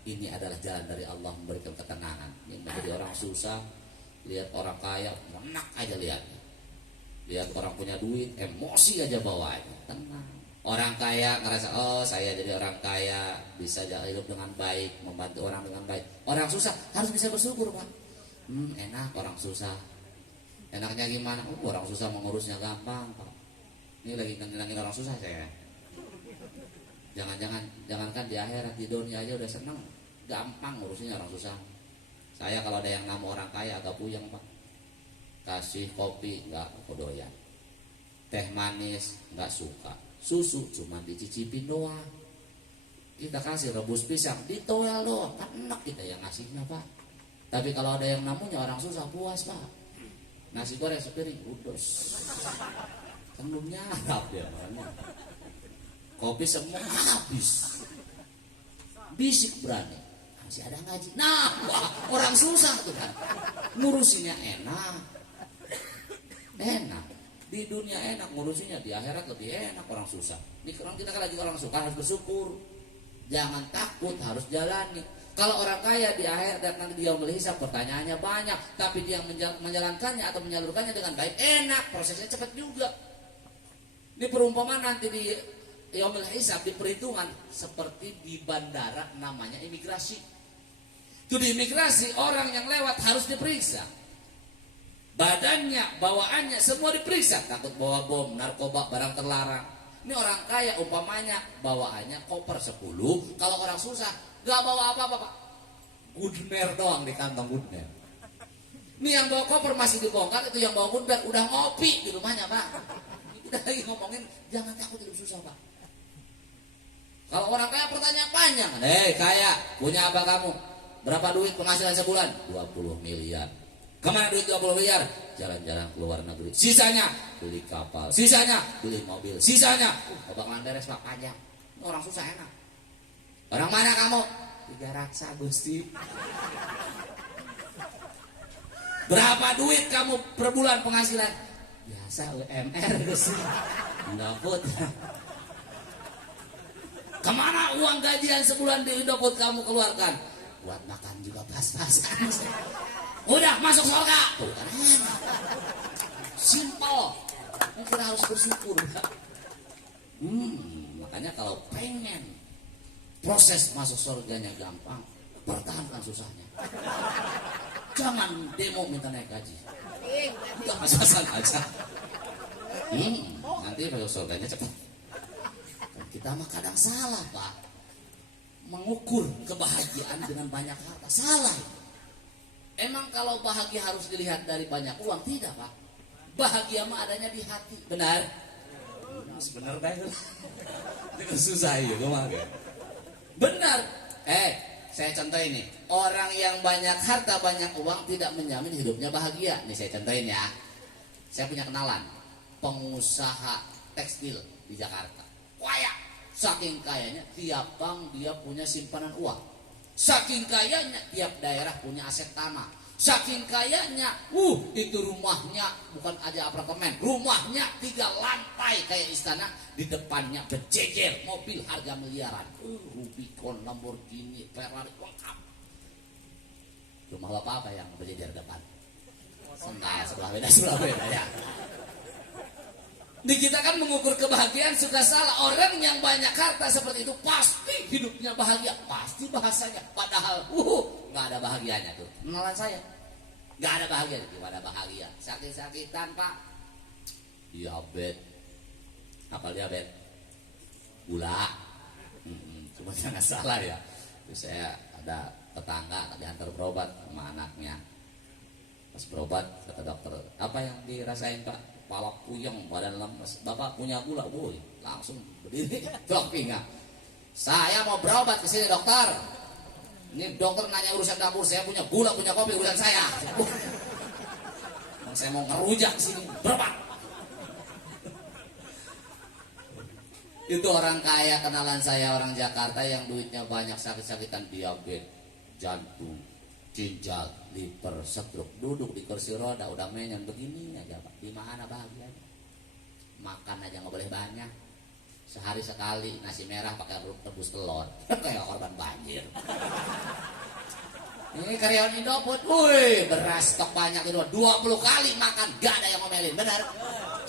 Ini adalah jalan dari Allah memberikan ketenangan. Ini menjadi orang susah, lihat orang kaya, enak aja lihatnya. Lihat orang punya duit, emosi aja bawaannya, tenang. Orang kaya ngerasa, oh saya jadi orang kaya, bisa hidup dengan baik, membantu orang dengan baik. Orang susah harus bisa bersyukur, Pak. Enak orang susah. Enaknya gimana? Orang susah mengurusnya gampang, Pak. Ini lagi ngenangin orang susah saya. Jangankan di akhirat, di dunia aja udah seneng, gampang ngurusnya orang susah. Saya kalau ada yang nama orang kaya agak puyeng, Pak. Kasih kopi nggak kedoyan, teh manis nggak suka, susu cuma dicicipin doang. Kita kasih rebus pisang ditoel doang, kan enak kita yang ngasihnya, Pak. Tapi kalau ada yang namunya orang susah puas, Pak. Nasi goreng sepiring udos, kan belum nyarap dia mana. Kopi semua habis, bisik berani, masih ada ngaji. Nah, wah, orang susah tuh kan, ngurusinya enak. Di dunia enak ngurusinya, di akhirat lebih enak orang susah. Ini orang kita kan lagi orang suka harus bersyukur, jangan takut, harus jalani. Kalau orang kaya di akhirat dan nanti dia melihat pertanyaannya banyak, tapi dia menjalankannya atau menyalurkannya dengan baik, enak, prosesnya cepat juga. Ini perumpamaan nanti di Yaumul Hisab, di perhitungan seperti di bandara namanya imigrasi. Itu di imigrasi orang yang lewat harus diperiksa. Badannya, bawaannya semua diperiksa. Takut bawa bom, narkoba, barang terlarang. Ini orang kaya umpamanya bawaannya koper 10. Kalau orang susah gak bawa apa-apa, Pak. Goodner doang di kantong Goodner. Ini yang bawa koper masih dibongkar, itu yang bawa Goodner udah ngopi di rumahnya, Pak. Kita lagi ngomongin jangan takut hidup susah, Pak. Kalau orang kaya pertanyaan panjang. Kaya, punya apa kamu? Berapa duit penghasilan sebulan? 20 miliar. Kemana duit 20 miliar? Jalan-jalan ke luar negeri. Sisanya beli kapal. Sisanya beli mobil. Sisanya bakalan beres, Pak, panjang. Orang susah enak. Orang mana kamu? 3 raksa, Gusti. Berapa duit kamu per bulan penghasilan? Biasa UMR, Gusti. Indofood. Kemana uang gajian sebulan di Indofood kamu keluarkan? Buat makan juga pas-pasan. Udah masuk surga. Simple. Kita harus bersyukur. Makanya kalau pengen proses masuk surganya gampang, pertahankan susahnya. Jangan demo minta naik gaji. Enggak pas-pasan aja. Nanti masuk surganya cepat. Kita mah kadang salah, Pak, mengukur kebahagiaan dengan banyak harta. Salah. Emang kalau bahagia harus dilihat dari banyak uang? Tidak, Pak. Bahagia mah adanya di hati. Benar? Benar, Pak. Itu susah ya, Benar. Saya contohin nih. Orang yang banyak harta, banyak uang tidak menjamin hidupnya bahagia. Nih saya contohin ya. Saya punya kenalan pengusaha tekstil di Jakarta. Kaya. Saking kayanya tiap bank dia punya simpanan uang. Saking kayanya tiap daerah punya aset tanah. Saking kayanya, itu rumahnya bukan aja apartemen, rumahnya 3 lantai kayak istana, di depannya berjejer mobil harga miliaran, Rubicon, Lamborghini, Ferrari, lengkap. Rumah bapak apa yang berjejer depan? Senang, sebelah beda ya. Di kita kan mengukur kebahagiaan suka salah. Orang yang banyak harta seperti itu pasti hidupnya bahagia, pasti bahasanya. Padahal, nggak ada bahagianya tuh. Kenalan saya, nggak ada bahagia, gimana bahagia? Sakit-sakitan pak, diabetes, apa diabetes? Gula, cuma jangan salah ya. Terus saya ada tetangga diantar berobat sama anaknya. Pas berobat kata dokter, apa yang dirasain pak? Kepala puyeng, badan lemes. Bapak punya gula, boy. Langsung berdiri, dok pinggang. Saya mau berobat ke sini dokter. Ini dokter nanya urusan dapur, saya punya gula, punya kopi, urusan saya. Saya mau ngerujak sini, berobat. Itu orang kaya kenalan saya, orang Jakarta yang duitnya banyak, sakit-sakitan, diabetes, jantung, ginjal, liver, stroke, duduk di kursi roda, udah menyan begini aja pak. Di mana bahagia? Makan aja nggak boleh banyak. Sehari sekali nasi merah pakai rebus telur, kayak korban banjir. Ini karyawan Indofood, beras stok banyak itu 20 kali makan, gak ada yang ngomelin, benar?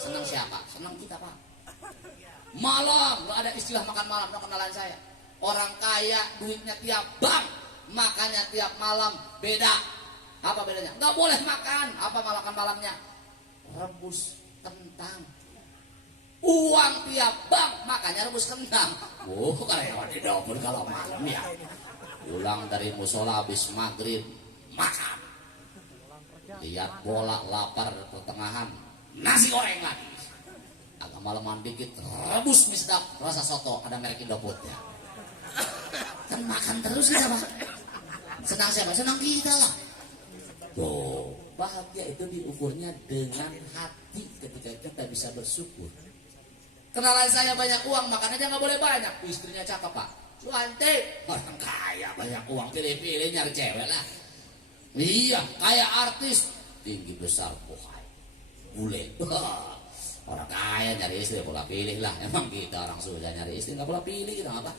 Senang siapa? Senang kita pak. Malam, nggak ada istilah makan malam, no kenalan saya. Orang kaya duitnya tiap bank, makannya tiap malam beda. Apa bedanya? Nggak boleh makan. Apa makan malamnya? Rebus kentang. Uang tiap bank, makannya rebus kentang. Karyawan di dapur kalau malam ya. Pulang dari musola habis maghrib, makan. Lihat bola, lapar pertengahan, nasi goreng lagi. Agak malaman dikit, rebus mie sedap, rasa soto, ada merek Indofood ya. Kan makan terus kita pak. Senang siapa? Senang kita lah. Tuh, bahagia itu diukurnya dengan hati ketika kita bisa bersyukur. Kenalan saya banyak uang, makan aja nggak boleh banyak. Istrinya cakep pak, cantik, orang kaya banyak uang, pilih-pilih nyari cewek lah. Iya, kayak artis, tinggi besar, bohai, bule. Orang kaya nyari istri pola pilih lah. Emang kita orang susah nyari istri nggak pola pilih kita apa?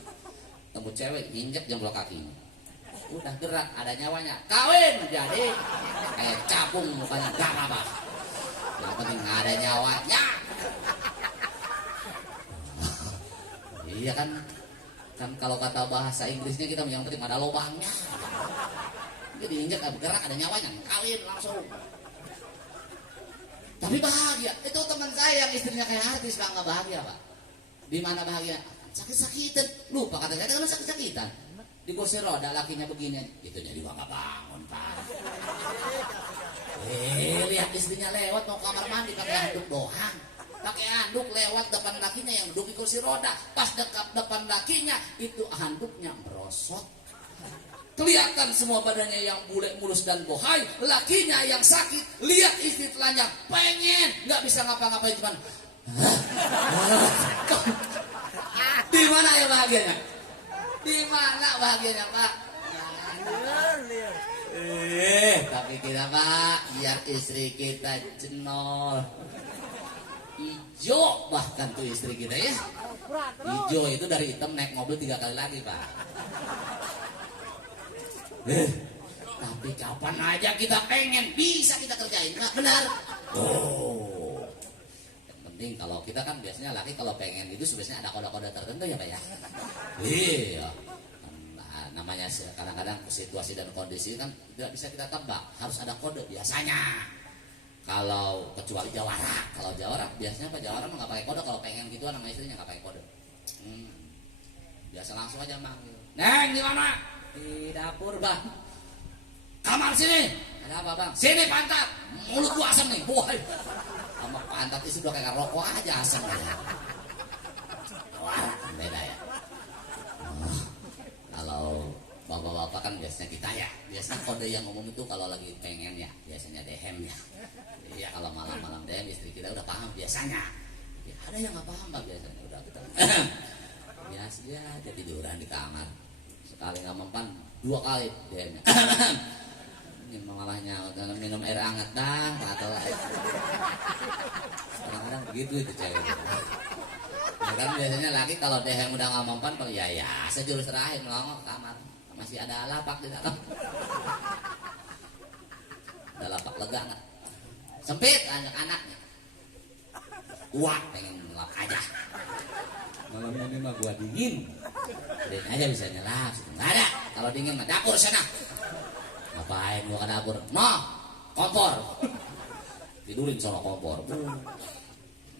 Temu cewek injek jempol kakinya. Udah gerak, ada nyawanya, kawin jadi kayak capung mukanya, gak apa-apa. Yang penting ada nyawanya. Iya kan kalau kata bahasa Inggrisnya kita yang penting ada lubangnya. Jadi injek bergerak, ada nyawanya, kawin langsung. Tapi bahagia. Itu teman saya yang istrinya kayak artis pak, nggak bahagia pak. Di mana bahagia? Sakit-sakitan. Lupa kata saya kan sakit-sakitan. Di kursi roda lakinya begini, itunya juga nggak bangun pak. Lihat istrinya lewat mau kamar mandi pakai handuk doang, pakai handuk lewat depan lakinya yang duduk di kursi roda. Pas dekat depan lakinya itu handuknya merosot. Kelihatan semua badannya yang bule, mulus dan bohai, lakinya yang sakit. Lihat istri telanjang, pengen nggak bisa ngapa-ngapain cuman. Di mana ya bahagianya? Di mana bahagianya pak? Tapi kita pak, biar istri kita jenol, ijo bahkan tuh istri kita ya. Ijo itu dari hitam naik mobil 3 kali lagi pak. Tapi kapan aja kita pengen bisa kita kerjain pak, benar? Yang penting kalau kita kan biasanya laki kalau pengen itu sebenarnya ada kode-kode tertentu ya pak ya. Iya. Nah, namanya kadang-kadang situasi dan kondisi kan tidak bisa kita tebak, harus ada kode biasanya. Kalau kecuali jawara, kalau jawara biasanya pak jawara nggak pakai kode, kalau pengen gitu nama istrinya nggak pakai kode. Biasa langsung aja manggil. Neng di mana? Di dapur bang. Kamar sini. Ada apa bang? Sini pantat. Mulut gua asem nih. Boy. Sama pantat itu udah kayak rokok aja asem. Wah, beda ya. bapak-bapak kan biasanya kita ya, biasanya kode yang umum itu kalau lagi pengen ya biasanya dehem ya. Iya kalau malam-malam dehem istri kita udah paham biasanya. Ya, ada yang nggak paham mbak biasanya udah kita biasa aja tiduran di kamar. Sekali nggak mempan 2 kali dehemnya. Ini malahnya minum air hangat dah atau kadang-kadang begitu itu cewek. Ya kan biasanya laki kalau dehem udah nggak mempan kalau ya sejurus terakhir melongok ke kamar. Masih ada lapak di dalam. Ada lapak lega nggak? Sempit anak-anaknya. Wah pengen ngelap aja. Malam ini mah gua dingin. Dingin aja bisa nyelap. Nggak ada. Kalau dingin mah dapur sana. Ngapain gua ke dapur? No, kompor. Tidurin sono kompor.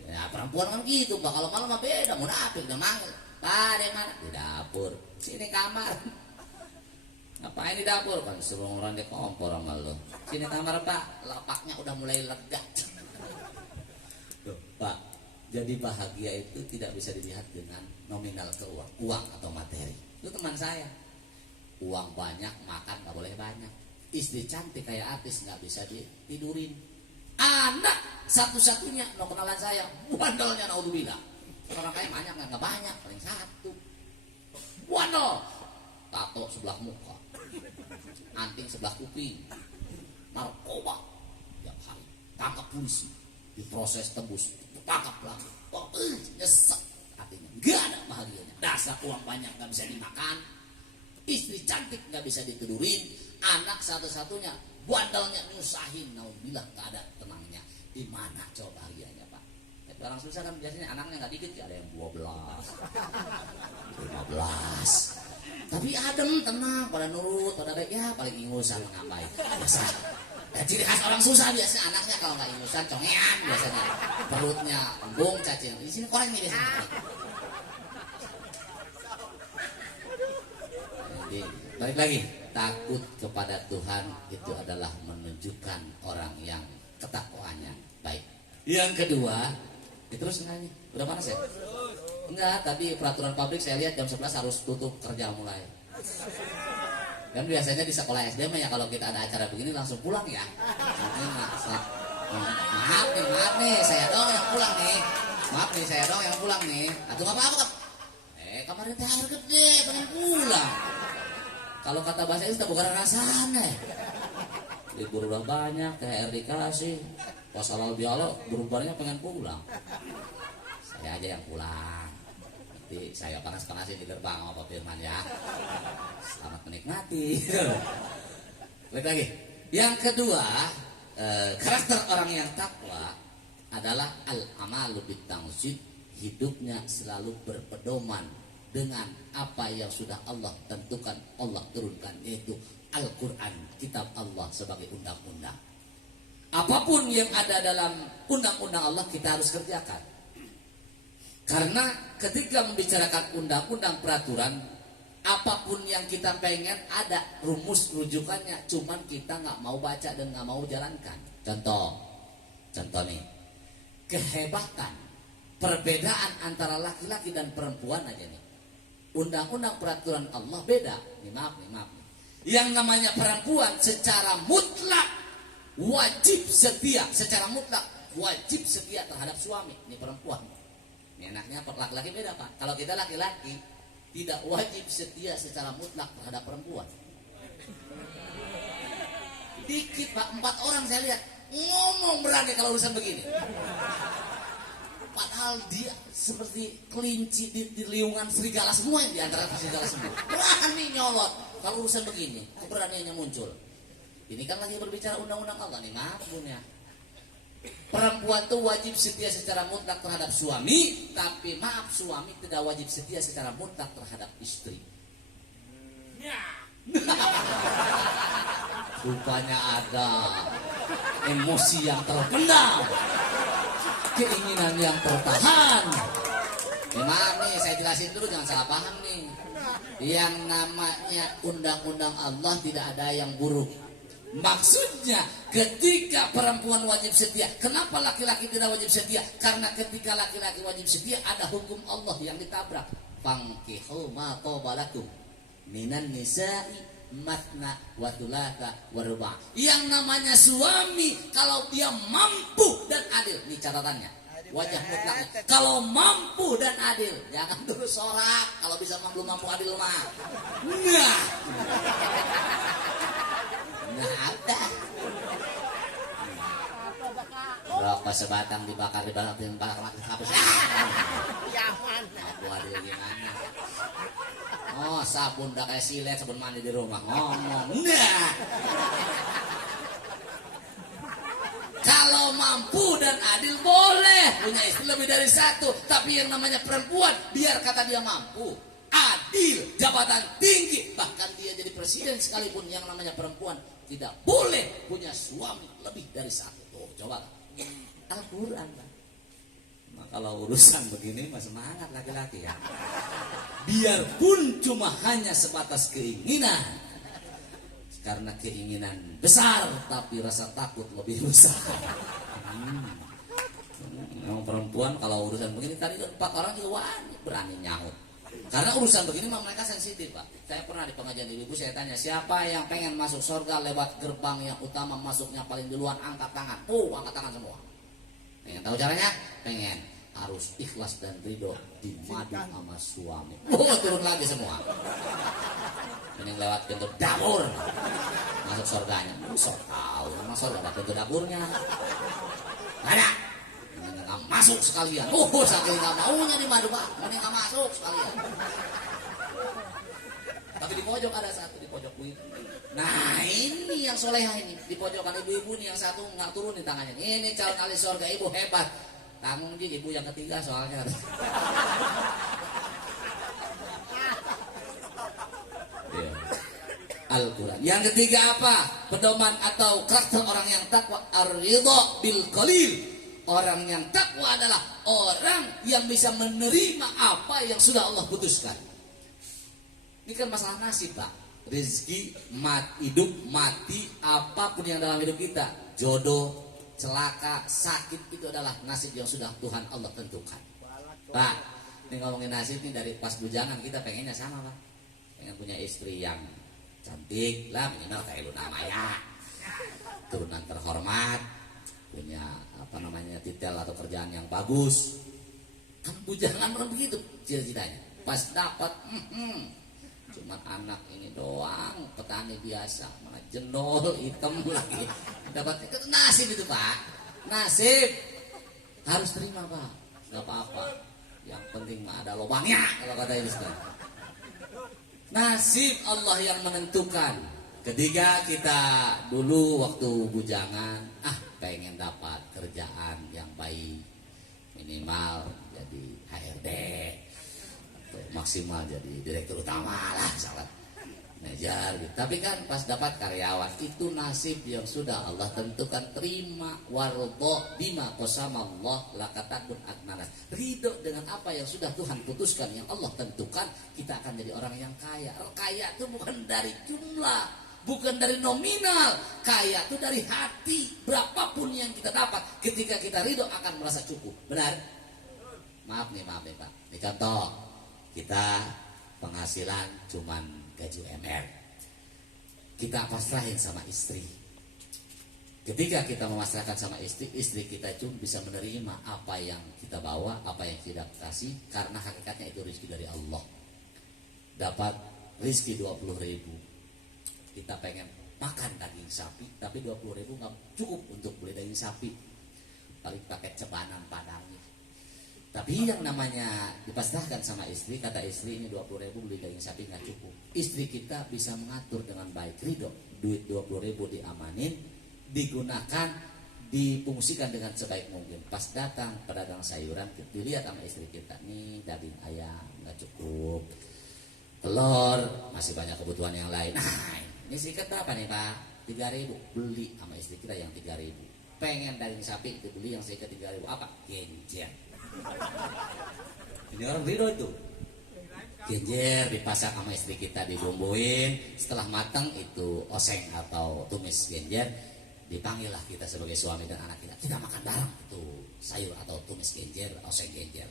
Ya perempuan kan gitu mbak. Kalau malam mah beda. Munafik udah manggil. Pak di mana? Di dapur. Sini kamar. Ngapain di dapur? Kan suruh orang di kompor sama lo. Sini kamar pak, lapaknya udah mulai lega. Tuh, pak, jadi bahagia itu tidak bisa dilihat dengan nominal uang atau materi. Itu teman saya. Uang banyak, makan nggak boleh banyak. Istri cantik kayak artis nggak bisa ditidurin. Anak satu-satunya, no kenalan saya, bandolnya naudzubillah. Orang kaya banyak nggak banyak, paling 1. Bandol, tato sebelah muka. Anting sebelah kuping, narkoba, tiap hari tangkap polisi, diproses tembus, tangkap lagi, nyesek, artinya nggak ada bahagianya. Dasar uang banyak nggak bisa dimakan, istri cantik nggak bisa ditidurin, anak satu-satunya, bandalnya nyusahin, naudzubillah nggak ada tenangnya. Di mana coba bahagianya pak? Tapi orang susah kan biasanya anaknya nggak dikit, ada yang 12, 15. Tapi adem, tenang, pada nurut, pada baik ya paling ingusan mengambai. Biasa. Dan ciri khas orang susah biasanya anaknya kalau nggak ingusan congean biasanya. Perutnya embung, cacing. Di sini koreng nih biasanya. Jadi balik lagi, takut kepada Tuhan itu adalah menunjukkan orang yang ketakwaannya baik. Yang kedua, terus nanya, udah panas ya? Enggak, tapi peraturan pabrik saya lihat jam 11 harus tutup kerja mulai. Dan biasanya di sekolah SD mah ya kalau kita ada acara begini langsung pulang ya. Maaf nih, saya dong yang pulang nih. Maaf nih, saya dong yang pulang nih. Atau nggak apa-apa? Kamarnya THR gede, pengen pulang. Kalau kata bahasa itu bukan rasanya. Libur udah banyak, THR dikasih. Pas halal bihalal, berubahnya pengen pulang. Saya aja yang pulang. Nanti saya panas-panasin di gerbang sama Pak Firman ya. Selamat menikmati. Balik lagi. Yang kedua, karakter orang yang takwa adalah al-amalu bitangzid, hidupnya selalu berpedoman dengan apa yang sudah Allah tentukan, Allah turunkan, yaitu Al-Quran, kitab Allah sebagai undang-undang. Apapun yang ada dalam undang-undang Allah kita harus kerjakan. Karena ketika membicarakan undang-undang peraturan, apapun yang kita pengen ada rumus rujukannya, cuman kita nggak mau baca dan nggak mau jalankan. Contoh nih, kehebatan perbedaan antara laki-laki dan perempuan aja nih. Undang-undang peraturan Allah beda. Maaf. Yang namanya perempuan secara mutlak wajib setia, secara mutlak wajib setia terhadap suami. Ini perempuan. Ini enaknya laki-laki beda pak. Kalau kita laki-laki tidak wajib setia secara mutlak terhadap perempuan. Dikit pak, 4 orang saya lihat ngomong berani kalau urusan begini. Padahal dia seperti kelinci di liungan serigala semua, yang diantara serigala semua. Berani nyolot kalau urusan begini, keberaniannya muncul. Ini kan lagi berbicara undang-undang Allah nih, maaf punya. Perempuan tuh wajib setia secara mutlak terhadap suami, tapi maaf suami tidak wajib setia secara mutlak terhadap istri. Rupanya ada emosi yang terpendam, keinginan yang tertahan. Memang nih saya jelasin dulu, jangan salah paham nih. Yang namanya undang-undang Allah tidak ada yang buruk. Maksudnya ketika perempuan wajib setia, kenapa laki-laki tidak wajib setia? Karena ketika laki-laki wajib setia ada hukum Allah yang ditabrak. Fankihu ma qabalakum. minan nisa'i matna wa thulatha wa ruba'. Yang namanya suami kalau dia mampu dan adil, ini catatannya. Wajah mutlaknya. Kalau mampu dan adil, jangan terus sorak. Kalau bisa belum mampu adil mah. Nah ada. Rokok sebatang dibakar hapus. Mampu adil gimana? Oh sabun udah kayak silet, sabun mandi di rumah ngomong. Nah. Kalau mampu dan adil boleh punya istri lebih dari satu. Tapi yang namanya perempuan, biar kata dia mampu, adil, jabatan tinggi, bahkan dia jadi presiden sekalipun, yang namanya perempuan tidak boleh punya suami lebih dari satu. Tuh coba Al-Quran. Nah, kalau urusan begini mah semangat laki-laki ya. Biarpun cuma hanya sebatas keinginan, karena keinginan besar tapi rasa takut lebih besar. Yang perempuan kalau urusan begini tadi 4 orang juga berani nyaut. Karena urusan begini mah mereka sensitif, Pak. Saya pernah di pengajian ibu-ibu, saya tanya siapa yang pengen masuk surga lewat gerbang yang utama, masuknya paling duluan, angkat tangan. Angkat tangan semua. Pengen tahu caranya? Pengen. Harus ikhlas dan ridho dimadu sama suami. Turun lagi semua. Mending lewat pintu dapur masuk surganya. Sok tahu memang surga ada pintu dapurnya. Ada. Mending nggak masuk sekalian. Saking nggak maunya dimadu Pak. Mending nggak masuk sekalian. Tapi di pojok ada satu di pojok itu. Nah ini yang soleha ini di pojokan ibu-ibu nih, yang satu nggak turunin tangannya. Ini calon ahli surga, ibu hebat. Tanggung ji ibu yang ketiga soalnya. Al-Quran. Yang ketiga apa? Pedoman atau karakter orang yang takwa, ar-ridha bil qalil. Orang yang takwa adalah orang yang bisa menerima apa yang sudah Allah putuskan. Ini kan masalah nasib, Pak. Rezeki, hidup, mati, apapun yang dalam hidup kita, jodoh, celaka, sakit, itu adalah nasib yang sudah Tuhan Allah tentukan. Pak, ini ngomongin nasib ini dari pas bujangan kita pengennya sama, Pak. Pengen punya istri yang cantik lah, minimal kayak Luna Maya, turunan terhormat, punya titel atau kerjaan yang bagus. Kan bujangan orang begitu cita-citanya. Pas dapat cuma anak ini doang, petani biasa, malah jendol hitam lagi. Dapat itu nasib itu, Pak. Nasib harus terima, Pak. Gak apa-apa. Yang penting mah ada lubangnya kalau kata ini sekarang. Nasib Allah yang menentukan. Ketika kita dulu waktu bujangan, pengen dapat kerjaan yang baik, minimal jadi HRD, atau maksimal jadi direktur utama lah, salah manajer gitu. Tapi kan pas dapat karyawan, itu nasib yang sudah Allah tentukan. Terima, wardo bima qasamallah lakatakun adnanas. Ridho dengan apa yang sudah Tuhan putuskan, yang Allah tentukan, kita akan jadi orang yang kaya. Kaya itu bukan dari jumlah, bukan dari nominal. Kaya itu dari hati. Berapapun yang kita dapat, ketika kita ridho akan merasa cukup. Benar? Maaf nih Pak. Ini contoh, kita penghasilan cuman gaji UMR, kita pasrahin sama istri. Ketika kita memasrahkan sama istri, istri kita itu bisa menerima apa yang kita bawa, apa yang kita kasih, karena hakikatnya itu rezeki dari Allah. Dapat rezeki 20.000, kita pengen makan daging sapi, tapi 20.000 nggak cukup untuk beli daging sapi, paling pakai cebanan padangnya. Tapi yang namanya dipasrahkan sama istri, kata istri ini 20.000 beli daging sapi nggak cukup. Istri kita bisa mengatur dengan baik, ridho. Duit 20.000 diamanin, digunakan, difungsikan dengan sebaik mungkin. Pas datang pedagang sayuran, dilihat sama istri kita, nih daging ayam nggak cukup, telur masih banyak kebutuhan yang lain. Nah, ini sedikit berapa nih Pak? 3.000, beli sama istri kita yang 3.000. Pengen daging sapi, dibeli yang sedikit 3.000. Apa? Genjer. Ini orang ridho itu. Genjer dipasak sama istri kita, dibumbuin. Setelah matang itu oseng atau tumis genjer, dipanggillah kita sebagai suami dan anak kita. Kita makan bareng itu sayur atau tumis genjer, oseng genjer.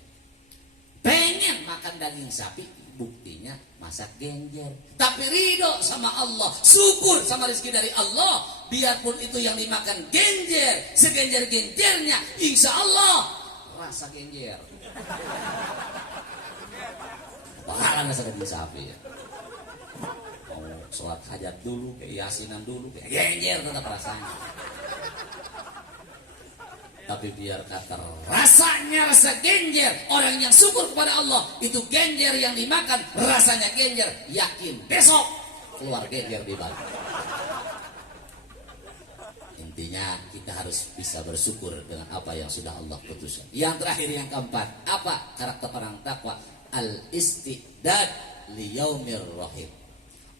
Pengen makan daging sapi, buktinya masak genjer. Tapi ridho sama Allah, syukur sama rezeki dari Allah. Biarpun itu yang dimakan genjer, segenjer-genjernya, insya Allah rasa genjer. Pahala rasa daging sapi ya. Mau sholat hajat dulu, kayak yasinan dulu, kayak genjer tetap rasanya. Tapi biar kata rasanya rasa genjer, orang yang syukur kepada Allah itu genjer yang dimakan rasanya genjer, yakin besok keluar genjer di balik. Intinya kita harus bisa bersyukur dengan apa yang sudah Allah putuskan. Yang terakhir, yang keempat, apa karakter orang takwa? Al-istidad liyaumir rahim.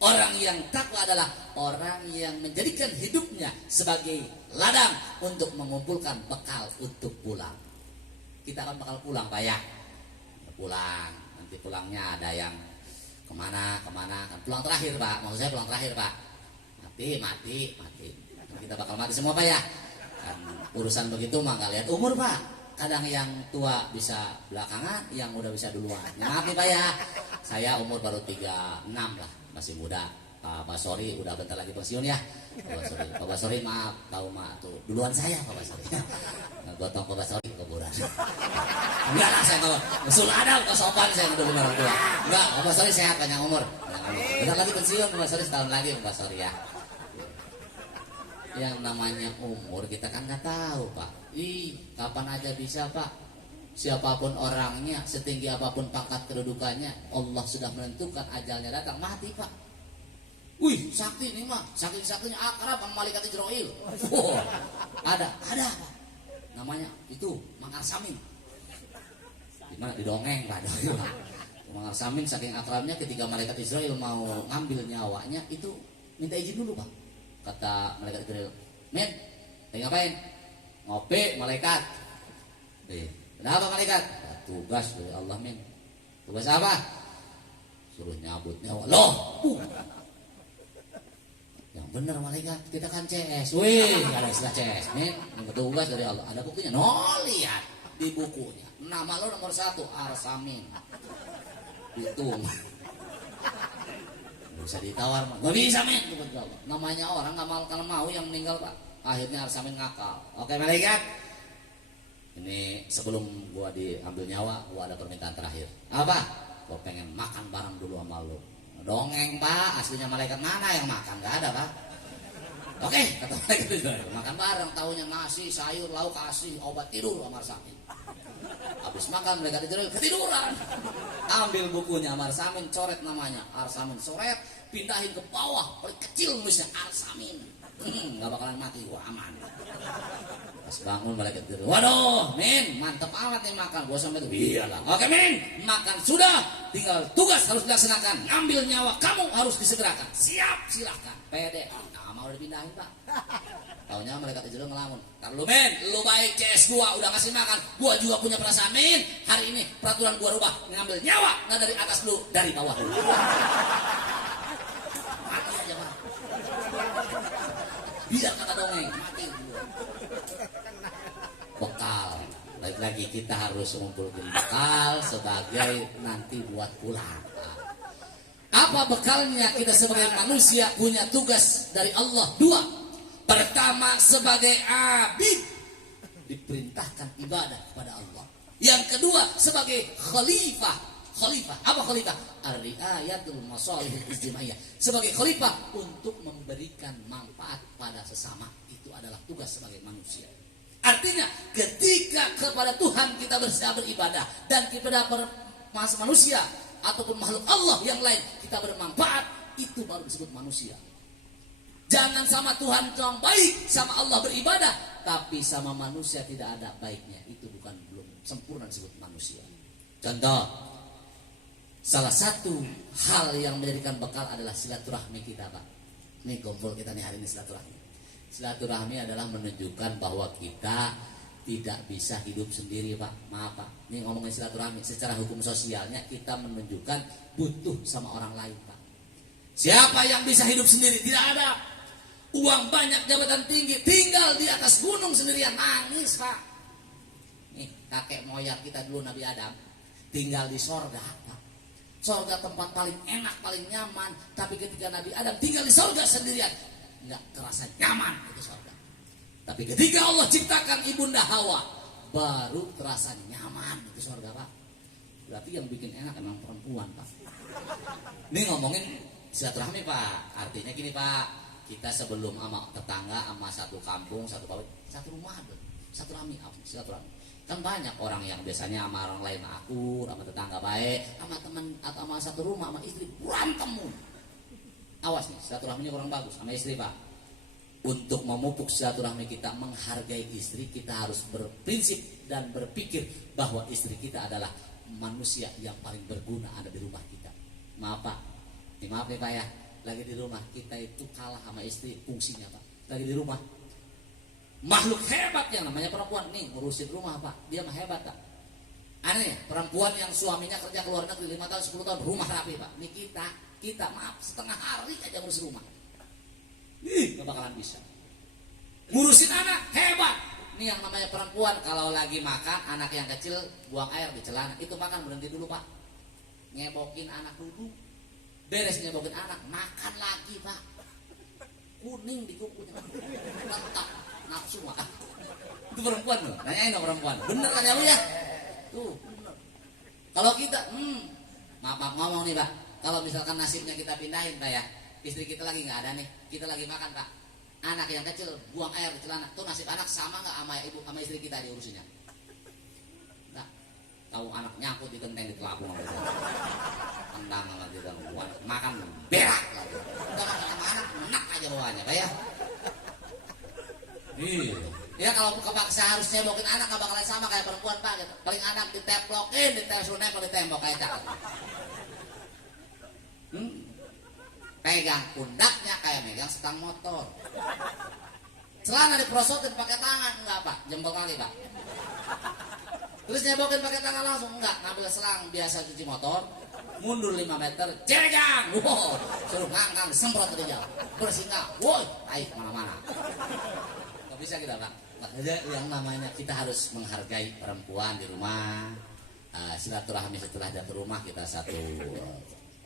Orang yang takwa adalah orang yang menjadikan hidupnya sebagai ladang untuk mengumpulkan bekal untuk pulang. Kita akan bakal pulang Pak ya. Pulang, nanti pulangnya ada yang kemana. Kan pulang terakhir Pak, maksud saya pulang terakhir Pak. Mati. Kita bakal mati semua Pak ya. Kan urusan begitu mah gak lihat umur Pak. Kadang yang tua bisa belakangan, yang muda bisa duluan. Maaf nih Pak ya, saya umur baru 36 lah, masih muda. Pak Basori udah bentar lagi pensiun ya. Pak Basori maaf, tahu mak tuh duluan saya Pak Basori. Gotong Pak Basori kuburan. Enggak lah, saya kalau usul ada kesopan saya dulu orang tua. Enggak, Pak Basori sehat panjang umur. Bentar lagi pensiun Pak Basori, setahun lagi Pak Basori ya. Yang namanya umur kita kan nggak tahu Pak. Kapan aja bisa Pak. Siapapun orangnya, setinggi apapun pangkat kedudukannya, Allah sudah menentukan ajalnya datang, mati Pak. Sakti ini mah, saktinya akrab sama malaikat Jibril. Ada Pak. Namanya itu Mang Arsamin. Di mana di dongeng Pak. Mang Arsamin saking akrabnya ketika malaikat Israel mau ngambil nyawanya itu minta izin dulu Pak. Kata malaikat Jibril, "Men, lagi ngapain?" "Ngopi malaikat." "Kenapa malaikat?" "Tugas dari Allah men." "Tugas apa?" "Suruh nyabut nyawa." "Loh, yang bener malaikat, kita kan CS. Ada istilah CS men. Yang tugas dari Allah, ada buktinya. Lihat di bukunya, nama lo nomor 1 Arsamin. Hitung. Bisa ditawar, gak bisa men. Namanya orang nggak mau yang meninggal Pak. Akhirnya Arsamin ngakal. "Oke malaikat, ini sebelum gua diambil nyawa, gua ada permintaan terakhir." "Apa?" "Gua pengen makan bareng dulu sama lu." "Dongeng Pak, aslinya malaikat mana yang makan? Gak ada Pak." "Oke," kata malaikat, makan bareng, taunya nasi, sayur, lauk, kasih obat tidur sama Arsamin. Habis makan mereka ketiduran. Ambil bukunya Arsamin, coret namanya Arsamin, coret, pindahin ke bawah, paling kecil nulisnya Arsamin. Gak bakalan mati, gua aman. Pas bangun malaikat tidur, "Waduh men, mantep amat nih makan." Gua sampai tuh, "Iyalah." "Oke men, makan sudah, tinggal tugas harus dilaksanakan, ngambil nyawa kamu harus disegerakan." "Siap, silahkan." Pede, mau dipindahin Pak. Taunya malaikat Jibril ngelamun, "Tar lu men, lu baik CS gua udah ngasih makan, gua juga punya perasaan men. Hari ini peraturan gua rubah, ngambil nyawa nggak dari atas dulu, dari bawah dulu." Mati aja Pak. Biar kata dongeng, mati dulu. Bekal, lagi-lagi kita harus mengumpulkan bekal sebagai nanti buat pulang. Apa bekalnya kita sebagai manusia punya tugas dari Allah? 2. Pertama, sebagai abid diperintahkan ibadah kepada Allah. Yang kedua, sebagai khalifah. Apa khalifah? Ar-riayatul masalihul ijtimaiyah. Sebagai khalifah untuk memberikan manfaat pada sesama. Itu adalah tugas sebagai manusia. Artinya ketika kepada Tuhan kita beribadah dan kepada manusia ataupun makhluk Allah yang lain kita bermanfaat, itu baru disebut manusia. Jangan sama Tuhan yang baik, sama Allah beribadah, tapi sama manusia tidak ada baiknya. Itu belum sempurna disebut manusia. Contoh, salah satu hal yang menjadikan bekal adalah silaturahmi kita Pak. Nih kumpul kita nih hari ini silaturahmi. Silaturahmi adalah menunjukkan bahwa kita tidak bisa hidup sendiri Pak. Maaf Pak, ini ngomongin silaturahmi, secara hukum sosialnya kita menunjukkan butuh sama orang lain Pak. Siapa yang bisa hidup sendiri? Tidak ada. Uang banyak, jabatan tinggi, tinggal di atas gunung sendirian, nangis Pak. Nih kakek moyang kita dulu Nabi Adam, tinggal di sorga Pak. Sorga tempat paling enak, paling nyaman. Tapi ketika Nabi Adam tinggal di sorga sendirian, nggak kerasa nyaman itu sorga. Tapi ketika Allah ciptakan ibunda Hawa, baru terasa nyaman itu sorga, Pak. Berarti yang bikin enak emang perempuan, Pak. Ini ngomongin silaturahmi, Pak. Artinya gini, Pak. Kita sebelum sama tetangga, sama satu kampung, satu pabrik, satu rumah, satu rami, silaturahmi. Kan banyak orang yang biasanya sama orang lain akur, sama tetangga baik, sama teman atau sama satu rumah, sama istri berantem. Awas nih, silaturahminya kurang bagus sama istri, Pak. Untuk memupuk silaturahmi kita, menghargai istri, kita harus berprinsip dan berpikir bahwa istri kita adalah manusia yang paling berguna ada di rumah kita. Maaf, Pak. Maaf nih, Pak ya. Lagi di rumah kita itu kalah sama istri fungsinya, Pak. Lagi di rumah. Makhluk hebat yang namanya perempuan nih ngurusin rumah, Pak. Dia mah hebat, Pak. Aneh, perempuan yang suaminya kerja keluar negeri 5 tahun 10 tahun rumah rapi, Pak. Ini kita maaf setengah hari aja ngurus rumah. Gak bakalan bisa. Ngurusin anak hebat. Ini yang namanya perempuan kalau lagi makan anak yang kecil buang air di celana itu makan berhenti dulu, Pak. Ngebokin anak dulu. Beres ngebokin anak makan lagi, Pak. Kuning di kukunya. Tetap nafsu makan. Itu perempuan loh. Nanyain dong perempuan. Bener kan ya lu ya? Tuh. Bener. Kalau kita, maaf ngomong nih, Pak. Kalau misalkan nasibnya kita pindahin, Pak ya. Istri kita lagi nggak ada nih. Kita lagi makan, Pak. Anak yang kecil buang air di celana. Tuh nasib anak sama nggak sama ibu sama istri kita diurusinnya? Nggak. Tahu anak nyangkut di genteng di telapung gitu. Tendang sama dia makan berak lagi. Kita makan sama anak enak aja bawahnya, Pak ya. Iya. Ya kalau kepaksa harus nyebokin anak gak bakalan sama kayak perempuan, Pak gitu. Paling anak diteplokin, ditempel di tembok kayak cakep. Pegang pundaknya kayak megang setang motor. Celana diprosotin pakai tangan enggak, Pak? Jempol kali, Pak. Terus nyebokin pakai tangan langsung enggak, ngambil selang biasa cuci motor, mundur 5 meter, jegang, wow, suruh ngangkang, semprot ke jauh, bersinggah, woi, air mana-mana. Gak bisa kita, Pak. Makanya yang namanya kita harus menghargai perempuan di rumah. Silaturahmi setelah jatuh rumah kita satu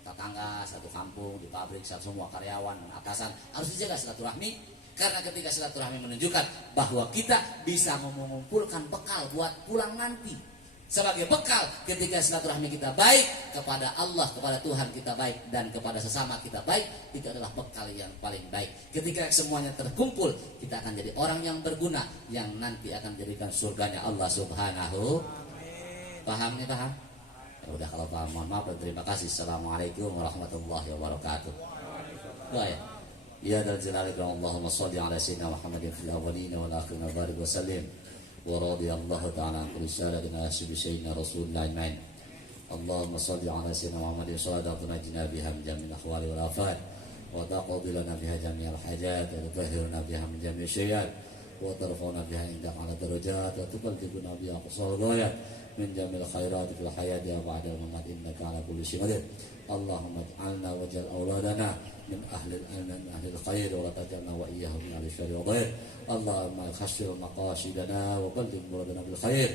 tetangga, satu kampung, di pabrik, semua karyawan, atasan harus dijaga silaturahmi. Karena ketika silaturahmi menunjukkan bahwa kita bisa mengumpulkan bekal buat pulang nanti. Sebagai bekal ketika silaturahmi kita baik kepada Allah, kepada Tuhan kita baik, dan kepada sesama kita baik, itu adalah bekal yang paling baik. Ketika semuanya terkumpul, kita akan jadi orang yang berguna, yang nanti akan menjadikan surganya Allah Subhanahu. Paham nih, paham? Ya udah, kalau paham mohon maaf dan terima kasih. Assalamualaikum warahmatullahi wabarakatuh. Doa ya. Ya dal jalali Allahumma shalli ala sayyidina Muhammadin fil awwalin wal akhirin wa barik wa sallim. ورضي الله تعالى عن كل سادة ناسب سيدنا رسول الله أجمعين. اللهم صل على سيدنا محمد صلاة تنجينا بها من جميع الأحوال والآفات وتقضي لنا بها جميع الحاجات وتطهرنا بها من جميع السيئات وترفعنا بها عندك على درجات وتبلغنا بها أقصى الغايات من جميع الخيرات في الحياة وبعد الممات إنك على كل شيء قدير. اللهم اجعلنا واجعل أولادنا من أهل الخير ولا تجعلنا وإياهم من أهل الشر والضير. اللهم خشر مقاصدنا وبلغ مرادنا بالخير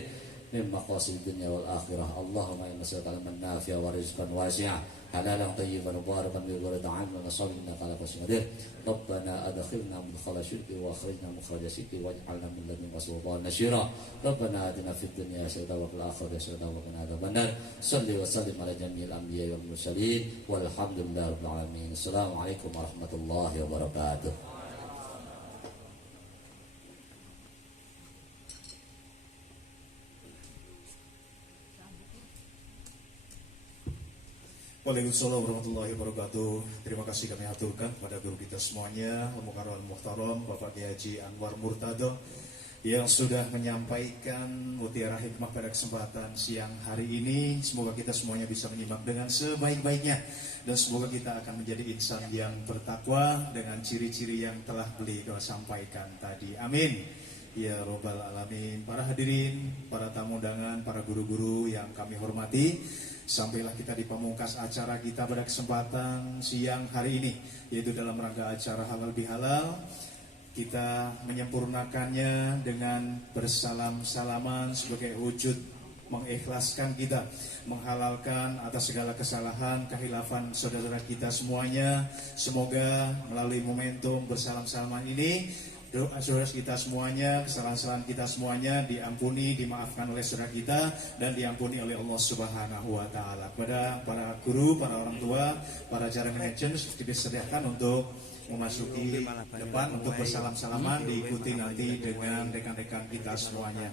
من مقاصد الدنيا والآخرة. اللهم إنا نسألك علما نافعا ورزقا واسعا حلالا طيبا مباركا بغير طعام ونصلي إنك على كل شيء قدير. ربنا أدخلنا مدخل شرك وأخرجنا مخرج شرك واجعلنا من لدنك سلطانا نصيرا. ربنا آتنا في الدنيا حسنة وفي الآخرة حسنة وقنا عذاب النار. صل وسلم على جميع الأنبياء والمرسلين والحمد لله رب العالمين. السلام عليكم ورحمة الله وبركاته. Waalaikumsalam warahmatullahi wabarakatuh. Terima kasih kami aturkan kepada guru kita semuanya, Mukarram Muhtaram Bapak Kiai Haji Anwar Murtado, yang sudah menyampaikan mutiara hikmah pada kesempatan siang hari ini. Semoga kita semuanya bisa menyimak dengan sebaik-baiknya, dan semoga kita akan menjadi insan yang bertakwa dengan ciri-ciri yang telah beliau sampaikan tadi. Amin ya robbal alamin. Para hadirin, para tamu undangan, para guru-guru yang kami hormati, sampailah kita di pamungkas acara kita pada kesempatan siang hari ini, yaitu dalam rangka acara halal bihalal. Kita menyempurnakannya dengan bersalam-salaman sebagai wujud mengikhlaskan kita, menghalalkan atas segala kesalahan, kehilafan saudara kita semuanya. Semoga melalui momentum bersalam-salaman ini, saudara kita semuanya, kesalahan-kesalahan kita semuanya diampuni, dimaafkan oleh saudara kita, dan diampuni oleh Allah Subhanahu wa Ta'ala. Kepada para guru, para orang tua, para jara manajer, disediakan untuk memasuki depan untuk bersalam-salaman, diikuti nanti dengan rekan-rekan kita semuanya.